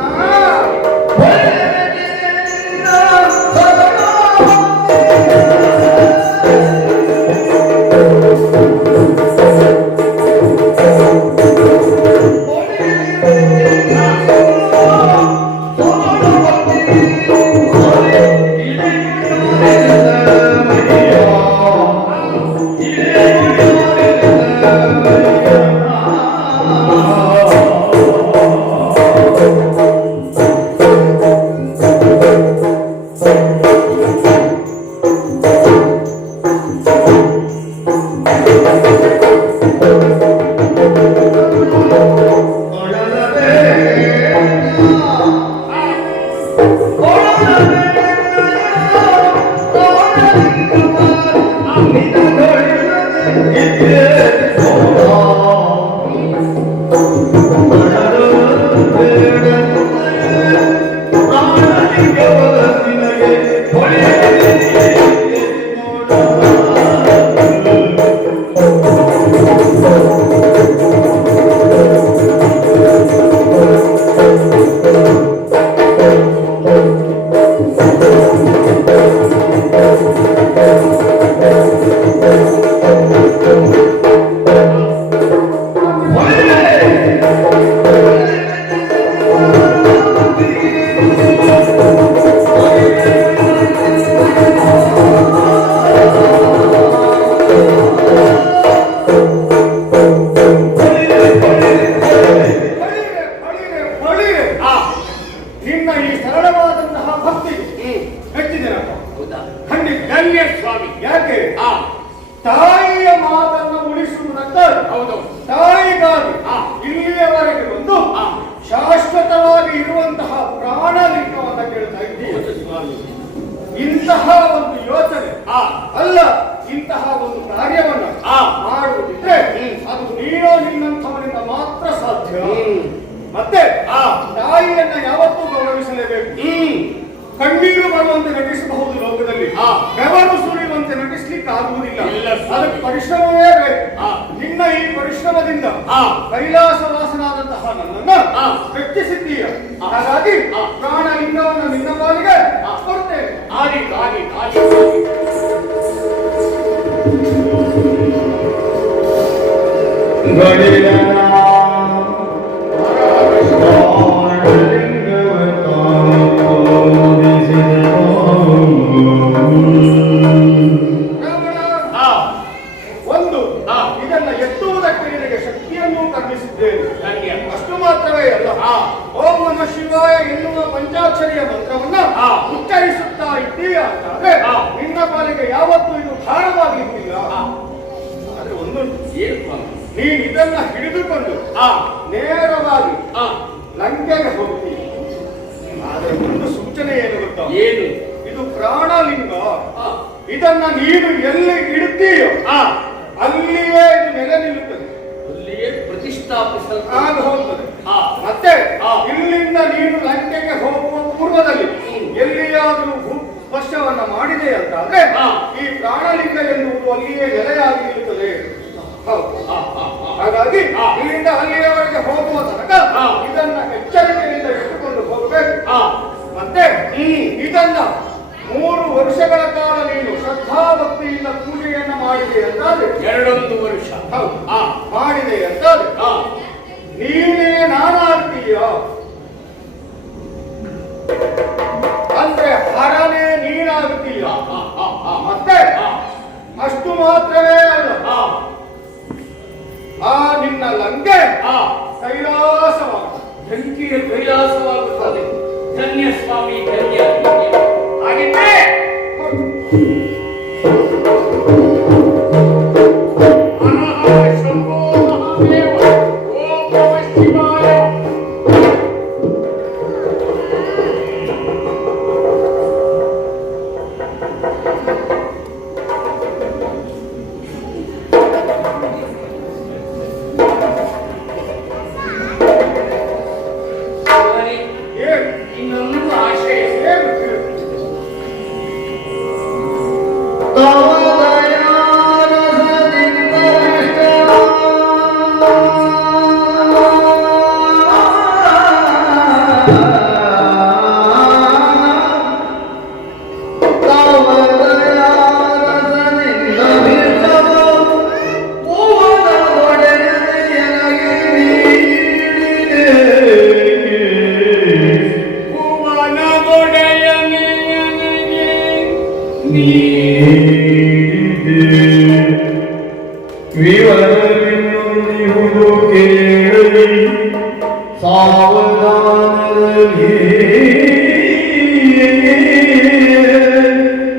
ಇಂತಹ ಒಂದು ಯೋಚನೆ ಅಲ್ಲ, ಇಂತಹ ಒಂದು ಕಾರ್ಯವನ್ನು ಮಾಡುವುದಿದ್ರೆ ಅದು ನೀನೋ ನಿನ್ನಂಥವರಿಂದ ಮಾತ್ರ ಸಾಧ್ಯ. ಮತ್ತೆ ತಾಯಿಯನ್ನ ಯಾವತ್ತೂ ಗೌರವಿಸಲೇಬೇಕು. ಕಣ್ಣೀರು ಬರುವಂತೆ ನಟಿಸಬಹುದು ಲೋಕದಲ್ಲಿ, ಬೆವರು ಸುರಿಯುವಂತೆ ನಟಿಸ್ಲಿಕ್ಕೆ ಆಗುವುದಿಲ್ಲ. ಅದಕ್ಕೆ ಪರಿಶ್ರಮವೇ ಬೇಕು. ನಿನ್ನ ಈ ಪರಿಶ್ರಮದಿಂದ ಕೈಲಾಸವಾಸನಾದಂತಹ ನನ್ನನ್ನ ಮೆಚ್ಚಿಸಿದ್ದೀಯ. ಹಾಗಾಗಿ ಪ್ರಾಣ ಲಿಂಗವನ್ನು ನಿನ್ನ ಪಾಲಿಗೆ ಕೊಡ್ತೇನೆ. ಒಂದು ಇದನ್ನ ಎತ್ತುವುದಕ್ಕೆ ನಿನಗೆ ಶಕ್ತಿಯನ್ನು ಕರ್ಮಿಸಿದ್ದೇನೆ. ಅಷ್ಟು ಮಾತ್ರವೇ ಅಲ್ಲ, ಓಂ ನಮಃ ಶಿವಾಯ ಎನ್ನುವ ಪಂಚಾಕ್ಷರಿಯ ಮಂತ್ರವನ್ನ ಉಚ್ಚರಿಸುತ್ತಾ ಇದ್ದೀಯ ಅಂತಾದ್ರೆ ನಿನ್ನ ಪಾಲಿಗೆ ಯಾವತ್ತೂ ಇದು ಭಾರವಾಗಿರ್ಲಿಲ್ಲ. ಏನು ಸ್ವಾಮಿ? ನೀನು ಇದನ್ನ ಹಿಡಿದುಕೊಂಡು ಆ ನೇರವಾಗಿ ಆ ಲಂಕೆಗೆ ಹೋಗ್ತೀನಿ. ಆದರೆ ಒಂದು ಸೂಚನೆ ಏನು ಗೊತ್ತಾ? ಏನು? ಇದು ಪ್ರಾಣಲಿಂಗ. ಆ ಇದನ್ನ ನೀನು ಎಲ್ಲಿ ಇಡ್ತೀಯೋ ಆ ಅಲ್ಲಿಯೇ ಇದು ನೆಲೆ ನಿಲ್ಲುತ್ತದೆ, ಅಲ್ಲಿಯೇ ಪ್ರತಿಷ್ಠಾಪಿಸಲು ಆಗ ಹೋಗ್ತದೆ. ಆ ಮತ್ತೆ ಆ. ಇಲ್ಲಿಂದ ನೀನು ಲಂಕೆಗೆ ಹೋಗುವ ಪೂರ್ವದಲ್ಲಿ ಎಲ್ಲಿಯಾದರೂ ಭೂಸ್ಪರ್ಶವನ್ನ ಮಾಡಿದೆ ಅಂತಾದ್ರೆ ಆ. ಈ ಪ್ರಾಣಲಿಂಗ ಎನ್ನುವುದು ಅಲ್ಲಿಯೇ ನೆಲೆಯಾಗಿ ನಿಲ್ಲುತ್ತದೆ. ಹೌದು. ಆ ಆ ಹಾಗಾಗಿ ಆ. ಇಲ್ಲಿಂದ ಅಲ್ಲಿಯವರೆಗೆ ಹೋಗುವ ತನಕ ಆ. ಇದನ್ನ ಎಚ್ಚರಿಕೆಯಿಂದ ಇಟ್ಟುಕೊಂಡು ಹೋಗಬೇಕು. ಆ ಮತ್ತೆ ಇದನ್ನ 3 ವರ್ಷಗಳ ಕಾಲ ನೀನು ಶ್ರದ್ಧಾಭಕ್ತಿಯಿಂದ ಪೂಜೆಯನ್ನ ಮಾಡಿದೆ ಅಂತಾದ್ರೆ 2 ವರ್ಷ. ಹೌದು. ಆ ಮಾಡಿದೆ ಅಂತಾದ್ರೆ ಆ ನೀನೇ ನಾನಾಗ್ತೀಯ, ಅಂದ್ರೆ ಹರನೇ ನೀನಾಗ್ತೀಯ. ಮತ್ತೆ ಅಷ್ಟು ಮಾತ್ರವೇ ಅಲ್ಲ, ಆ ನಿನ್ನ ಲಂಕೆ ಕೈಲಾಸವಾಗುತ್ತದೆ. ಧನ್ಕಿಯ ಕೈಲಾಸವಾಗುತ್ತದೆ. ಧನ್ಯ ಸ್ವಾಮಿ, ಧನ್ಯ. ಹಾಗಿದ್ರೆ ಶಂಭೋ ಮಹಾದೇವ, ಓಂ ನಮಃ ಶಿವಾಯ. ಏನು ಇನ್ನೊಂದು ಆಶಯ. ಏನು ತಿಳಿದು? ಭುವನ ಒಡೆಯನೇ ನನಗೆ ನೀ ವಿವರವಿನ್ನುವುದು ಕೇಳಿ ಸಾವಧಾನದಲ್ಲಿ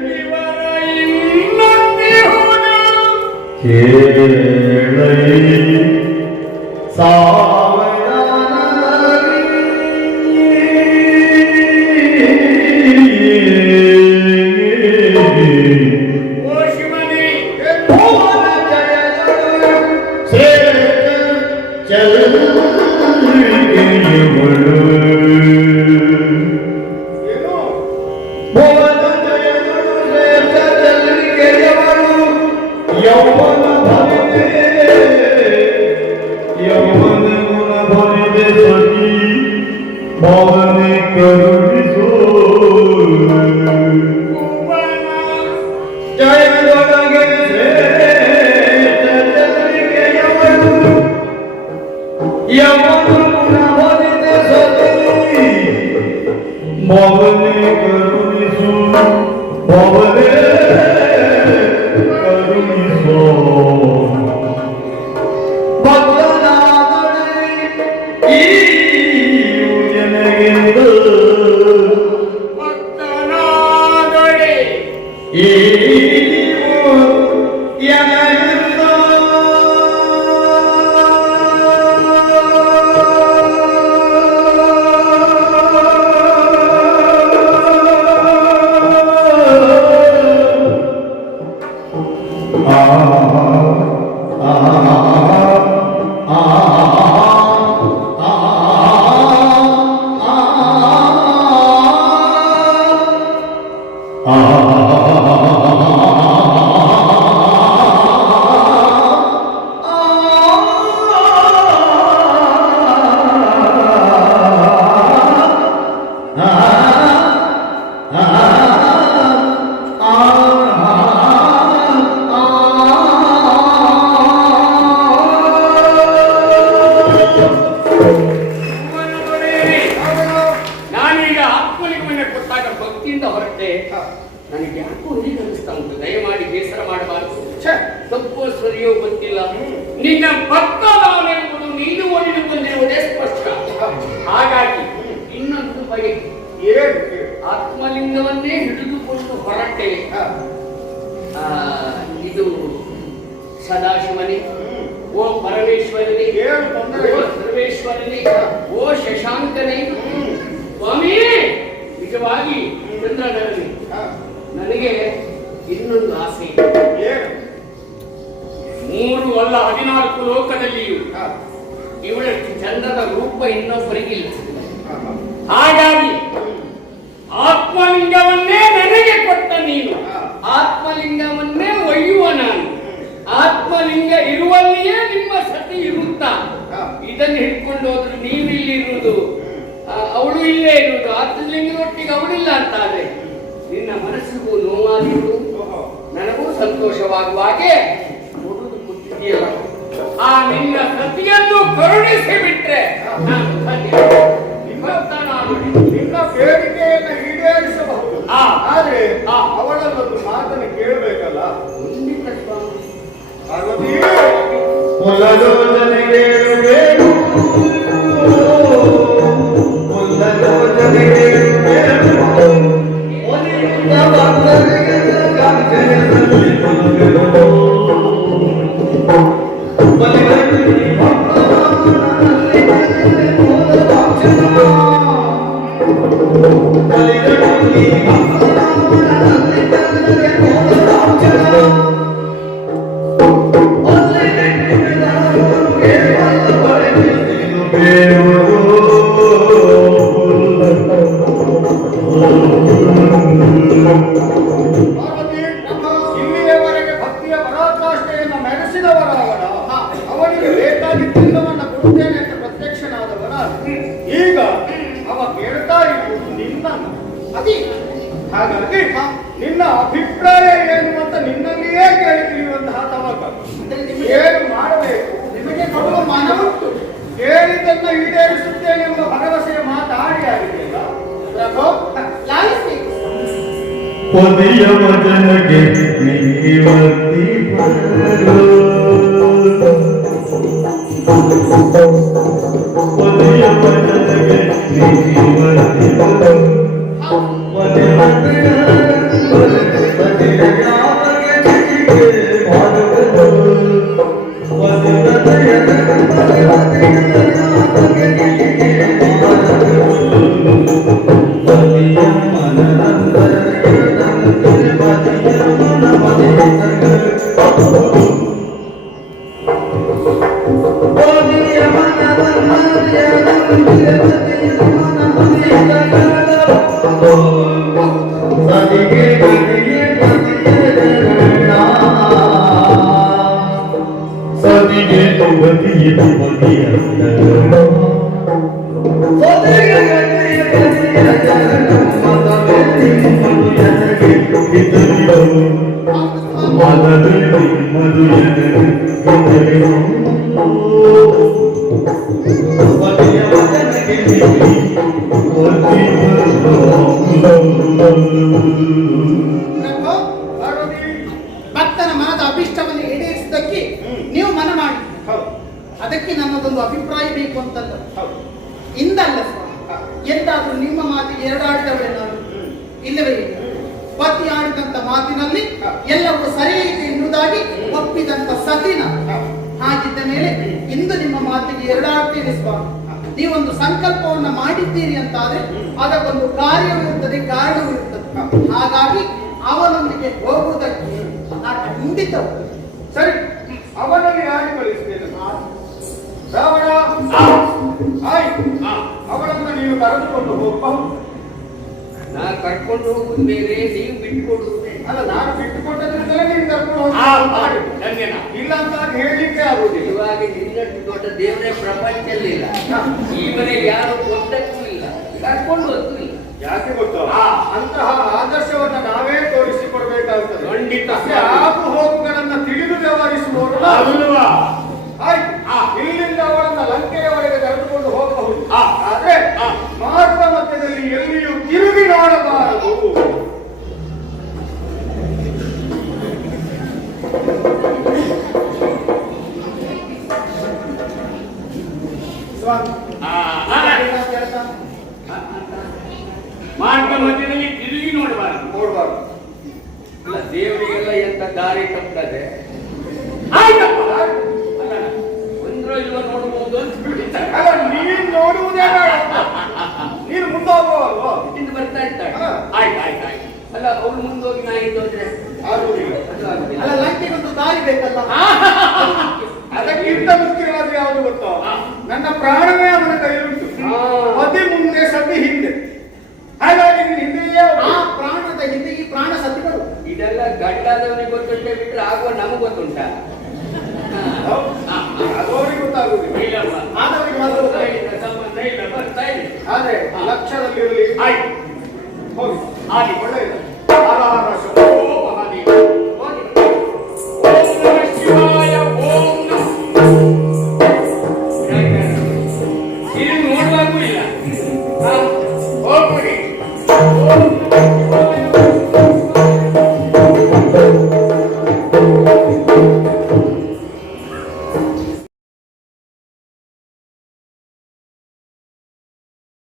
ವಿವರ ಇನ್ನೊಂದಿಹುದು. ಕೇಳಿ ಸಾವಧಾನದಲ್ಲಿ ಓ ಶಿವನೇ, ಏನು? ಭಾವನೆ ಕರುಣಿಸೋ ಭುವನ ಜಯದೊಳಗೆ ಭವನೆ ಕರುಣಿಸು, ಭವನೆ ಕರುಣಿಸೋ ಭಕ್ತನಾದಡೆ ಈ ಜನಗೆಂದು ಭಕ್ತನಾದಡೆ ಈ ಜನಗೆಂದು ನಾನೀಗ ಆತ್ಮಲಿಂಗವನ್ನ ಕೊಟ್ಟಾಗ ಭಕ್ತಿಯಿಂದ ಹೊರಟೆ. ನನಗೆ ಯಾಕೋ ಹೀಗೆ ಅನಿಸ್ತಾ ಉಂಟು. ದಯಮಾಡಿ ಬೇಸರ ಮಾಡಬಾರದು. ತಪ್ಪು ಸರಿಯೋ ಗೊತ್ತಿಲ್ಲ. ನಿನ್ನ ಭಕ್ತ ನಾನೆಂಬುದು ನೀನು ಒಡೆದು ಬಂದಿರುವುದೇ ಸ್ಪಷ್ಟ. ಹಾಗಾಗಿ ಇನ್ನೊಂದು ಬಗೆ, ಏನು? ಆತ್ಮಲಿಂಗವನ್ನೇ ಹಿಡಿದುಕೊಂಡು ಹೊರಟೆ. ಇದು ಸದಾಶಿವನೇ ಓ ಪರಮೇಶ್ವರನೇ, ಏನು ತೊಂದರೆ ಓ ಇಲ್ಲ. ಸರ್ವೇಶ್ವರನೇ, ಓ ಶಶಾಂಕನೇ, ಸ್ವಾಮಿ ನಿಜವಾಗಿ ಚಂದ್ರನರನೇ, ನನಗೆ ಇನ್ನೊಂದು ಆಸೆ ಇದೆ. ಏನು? 3 ಅಲ್ಲ 14 ಲೋಕದಲ್ಲಿಯೂ ಇವಳಷ್ಟು ಚಂದದ ರೂಪ ಇನ್ನೊಬ್ಬರಿಗಿಲ್ಲ. ಹಾಗಾಗಿ ಆತ್ಮಲಿಂಗವನ್ನೇ ನನಗೆ ಕೊಟ್ಟ ನೀನು, ಆತ್ಮಲಿಂಗವನ್ನೇ ಒಯ್ಯುವ ನಾನು, ಆತ್ಮಲಿಂಗ ಇರುವಲ್ಲಿಯೇ ನಿಮ್ಮ ಸತಿ ಇರುತ್ತಾ, ಇದನ್ನು ಹಿಡ್ಕೊಂಡು ಹೋದ್ರೆ ನೀವಿಲ್ಲಿರುವುದು, ಅವಳು ಇಲ್ಲೇ ಇರುವುದು, ಆತ್ಮಲಿಂಗದೊಟ್ಟಿಗೆ ಅವಳಿಲ್ಲ ಅಂತಾದ್ರೆ ನಿನ್ನ ಮನಸ್ಸಿಗೂ ನೋವಾಗಿರುವುದು, ನನಗೂ ಸಂತೋಷವಾಗುವ ಹಾಗೆ ಕೊಡುವುದು ಕೊಟ್ಟಿದೆಯಲ್ಲ, ಆ ನಿನ್ನ ಸತಿಯನ್ನು ಕರುಣಿಸಿ ಬಿಟ್ರೆ ನಾನು ಧನ್ಯ. ನಿನ್ನ ಬೇಡಿಕೆಯನ್ನು ಈಡೇರಿಸಬಹುದು. ಆ. ಆದ್ರೆ ಅವಳಲ್ಲೊಂದು ಮಾತನ್ನು ಕೇಳಬೇಕಲ್ಲ. ಖಂಡಿತ ಸ್ವಾಮಿ. ಪಾರ್ವತಿ, ಮುಲ್ಲಲೋಚನೆಗೆ ಬೇಕು, ಮುಲ್ಲಲೋಚನೆಗೆ ಬೇಕು, ಒಲಿಯುತ್ತ ಭಕ್ತರಿಗೆ ಕಾಂಕ್ಷೆಯಲ್ಲಿ ಬಲಿಗಳು ಭಕ್ತರಲ್ಲಿ ಮೂಲ ಕಾಂಕ್ಷಣ, ಬಲಿಗಳಲ್ಲಿ ಭಕ್ತರಲ್ಲಿ ಮೂಲ ಕಾಂಕ್ಷಣ. ಪಾರ್ವತಿ, ಇಲ್ಲಿಯವರೆಗೆ ಭಕ್ತಿಯ ಪರಾಕಾಷ್ಠೆಯನ್ನು ಮೆರೆಸಿದವರಾಗದ ಅವನಿಗೆ ಬೇಕಾಗಿದ್ದೆಲ್ಲವನ್ನ ಕೊಡುತ್ತೇನೆ ಅಂತ ಪ್ರತ್ಯಕ್ಷನಾದವನ ಈಗ ಅವ ಕೇಳ್ತಾ ಇರುವುದು ನಿನ್ನನ್ನು. ಅದೇ ಹಾಗಾಗಿ ನಿನ್ನ ಅಭಿಪ್ರಾಯ ಏನು ಅಂತ ನಿನ್ನಲ್ಲಿಯೇ ಕೇಳಿ ತಿಳಿಯುವಂತಹ ತವಕ. ಅಂದ್ರೆ ನಿಮಗೆ ಏನು ಮಾಡಬೇಕು? ನಿಮಗೆ ಕೊಡುವ ಮನವುಂಟು. ಕೇಳಿದ್ದನ್ನ ಈಡೇರಿಸುತ್ತೇನೆಂಬ ಭರವಸೆಯ ಮಾತಾಡಿ ಆಗಿದೆಯಲ್ಲ ಪ್ರಭು ಲಾಲಿಸಬೇಕು. ಪದಿಯ ವಚನಕ್ಕೆ ನಿವರ್ತಿ ಪದಿಯ ವಚನಕ್ಕೆ ನಿವರ್ತಿ ಸದಿಗೆ ಬದಿಯ ಬದಿಯ ಪ್ರಭು ಪಾರ್ವತಿ, ಭಕ್ತನ ಮನದ ಅಭಿಷ್ಟವನ್ನು ಈಡೇರಿಸಿದ್ದಕ್ಕೆ ನೀವು ಮನ ಮಾಡಿ, ಹೌದು ಅದಕ್ಕೆ ನನ್ನದೊಂದು ಅಭಿಪ್ರಾಯ ಬೇಕು ಅಂತಲ್ಲ. ಹೌದು. ಇಂದಲ್ಲ ಸ್ವಾಮಿ, ಎಂದಾದ್ರೂ ನಿಮ್ಮ ಮಾತಿಗೆ ಎರಡಾಡಿದವೇ ನಾನು ಇಲ್ಲವೇ ಇಲ್ಲ. ಪತಿ ಆಡಿದಂತ ಮಾತಿನಲ್ಲಿ ಎಲ್ಲವೂ ಸರಿಯಿದೆ ಎನ್ನುವುದಾಗಿ ಒಪ್ಪಿದಂತ ಸತಿನ. ಹಾಗಿದ್ದ ಮೇಲೆ ಇಂದು ನಿಮ್ಮ ಮಾತಿಗೆ ಎರಡಾಡ್ತೀರಿ ಸ್ವಾಮಿ. ನೀವೊಂದು ಸಂಕಲ್ಪವನ್ನ ಮಾಡಿದ್ದೀರಿ ಅಂತಾದ್ರೆ ಅದಕ್ಕೊಂದು ಕಾರ್ಯವಿರುತ್ತದೆ, ಕಾರಣವೂ ಇರುತ್ತದೆ. ಹಾಗಾಗಿ ಅವನೊಂದಿಗೆ ಹೋಗುವುದಕ್ಕೆ ನಾನು ಖಂಡಿತ ಸರಿ, ಅವನಲ್ಲಿ ಆಡಿ ಕಳಿಸ್ತೇನೆ. ರಾವಣ, ಆಯ್ತು, ಅವಳನ್ನು ನೀನು ಕರೆದುಕೊಂಡು ಹೋಗಬಹುದು. ನಾ ಕರ್ಕೊಂಡು ಹೋಗುದು ಬೇರೆ, ನೀವು ಬಿಟ್ಕೊಡುದು ಬೇರೆ. ಅಲ್ಲ, ನಾನು ಬಿಟ್ಟುಕೊಟ್ಟದ್ರಿಂದಲೇ ನೀನು ಕರ್ಕೊಂಡು ಆ, ಹೋಗಿ ಧನ್ಯನ. ಇಲ್ಲ ಅಂತ ಹೇಳಲಿಕ್ಕೆ ಆಗುದಿಲ್ಲ. ಇವಾಗ ನಿನ್ನಷ್ಟು ದೊಡ್ಡ ದೇವರೇ ಪ್ರಪಂಚದಲ್ಲಿ ಇಲ್ಲ. ಈ ಮನೆಗೆ ಯಾರು ಗೊತ್ತಕ್ಕೂ ಇಲ್ಲ, ಕರ್ಕೊಂಡು ಹೋಗ್ತೂ ಇಲ್ಲ. ಯಾಕೆ ಗೊತ್ತಾ? ಅಂತಹ ಆದರ್ಶವನ್ನ ನಾವೇ ತೋರಿಸಿಕೊಡ್ಬೇಕಾಗುತ್ತದೆ. ಖಂಡಿತ. ಆಪು ಹೋಗುಗಳನ್ನ ತಿಳಿದು ವ್ಯವಹರಿಸುವವರು ಅಲ್ವಾ? ಆಯ್ತು, ಇಲ್ಲಿಂದ ಅವಳನ್ನ ಲಂಕೆಯವರೆಗೆ ಕರೆದುಕೊಂಡು ಹೋಗಬಹುದು. ಆ. ಆದ್ರೆ ಮಾರ್ಗ ಮಧ್ಯದಲ್ಲಿ ಎಲ್ಲಿಯೂ ತಿರುಗಿ ನೋಡಬಾರದು. ಸ್ವಾಮಿ, ಏನಾದ್ರು ಹೇಳ್ತಾ? ಮಾರ್ಗ ಮಧ್ಯದಲ್ಲಿ ತಿರುಗಿ ನೋಡಬಾರದು. ನೋಡ್ಬಾರ್ದು. ಅಲ್ಲ, ದೇವರಿಗೆಲ್ಲ ಎಂತ ದಾರಿ ತಪ್ಪದೆ ಆಯ್ತಪ್ಪ. ಅಲ್ಲ, ಆಯ್ತು ಅಂದ್ರೆ ಆಗುವುದಿಲ್ಲ. ಅದು ಆಗುದಿಲ್ಲ. ಅಲ್ಲ ಲಂಕೆಗೊಂದು ದಾರಿ ಬೇಕಲ್ಲ. ಅದಕ್ಕಿಂತ ಮುಖ್ಯವಾದ ಯಾವುದು ಗೊತ್ತೋ, ನನ್ನ ಪ್ರಾಣವೇ ಅವನ ಕೈಯುಂಟು. ಪತಿ ಮುಂದೆ ಸತಿ ಹಿಂದೆ, ಹಾಗಾಗಿ ನೀನು ಹಿಂದೆಯೇ ಆ ಪ್ರಾಣದ ಹಿಂದೆ ಈ ಪ್ರಾಣ ಸತ್ತಿಗಳು. ಇದೆಲ್ಲ ಗಂಡಾದವನಿಗೆ ಗೊತ್ತುಂಟೆ ಬಿಟ್ರೆ ಆಗುವ ನಮಗೆ ಗೊತ್ತುಂಟ. ಅದವರಿಗೆ ಗೊತ್ತಾಗುವುದಿಲ್ಲ. ಇಲ್ಲಪ್ಪ, ಆದವರಿಗೆ ಮಾತ್ರ ಗೊತ್ತಾಗಿದೆ. ಸಂಬಂಧ ಇಲ್ಲ, ಬರ್ತಾ ಇದೆ. ಆದ್ರೆ ಲಕ್ಷದಲ್ಲಿರಲಿ. ಆಯ್ತು, ಹೋಗಿ ಆಗಿ ಒಳ್ಳೆಯದು.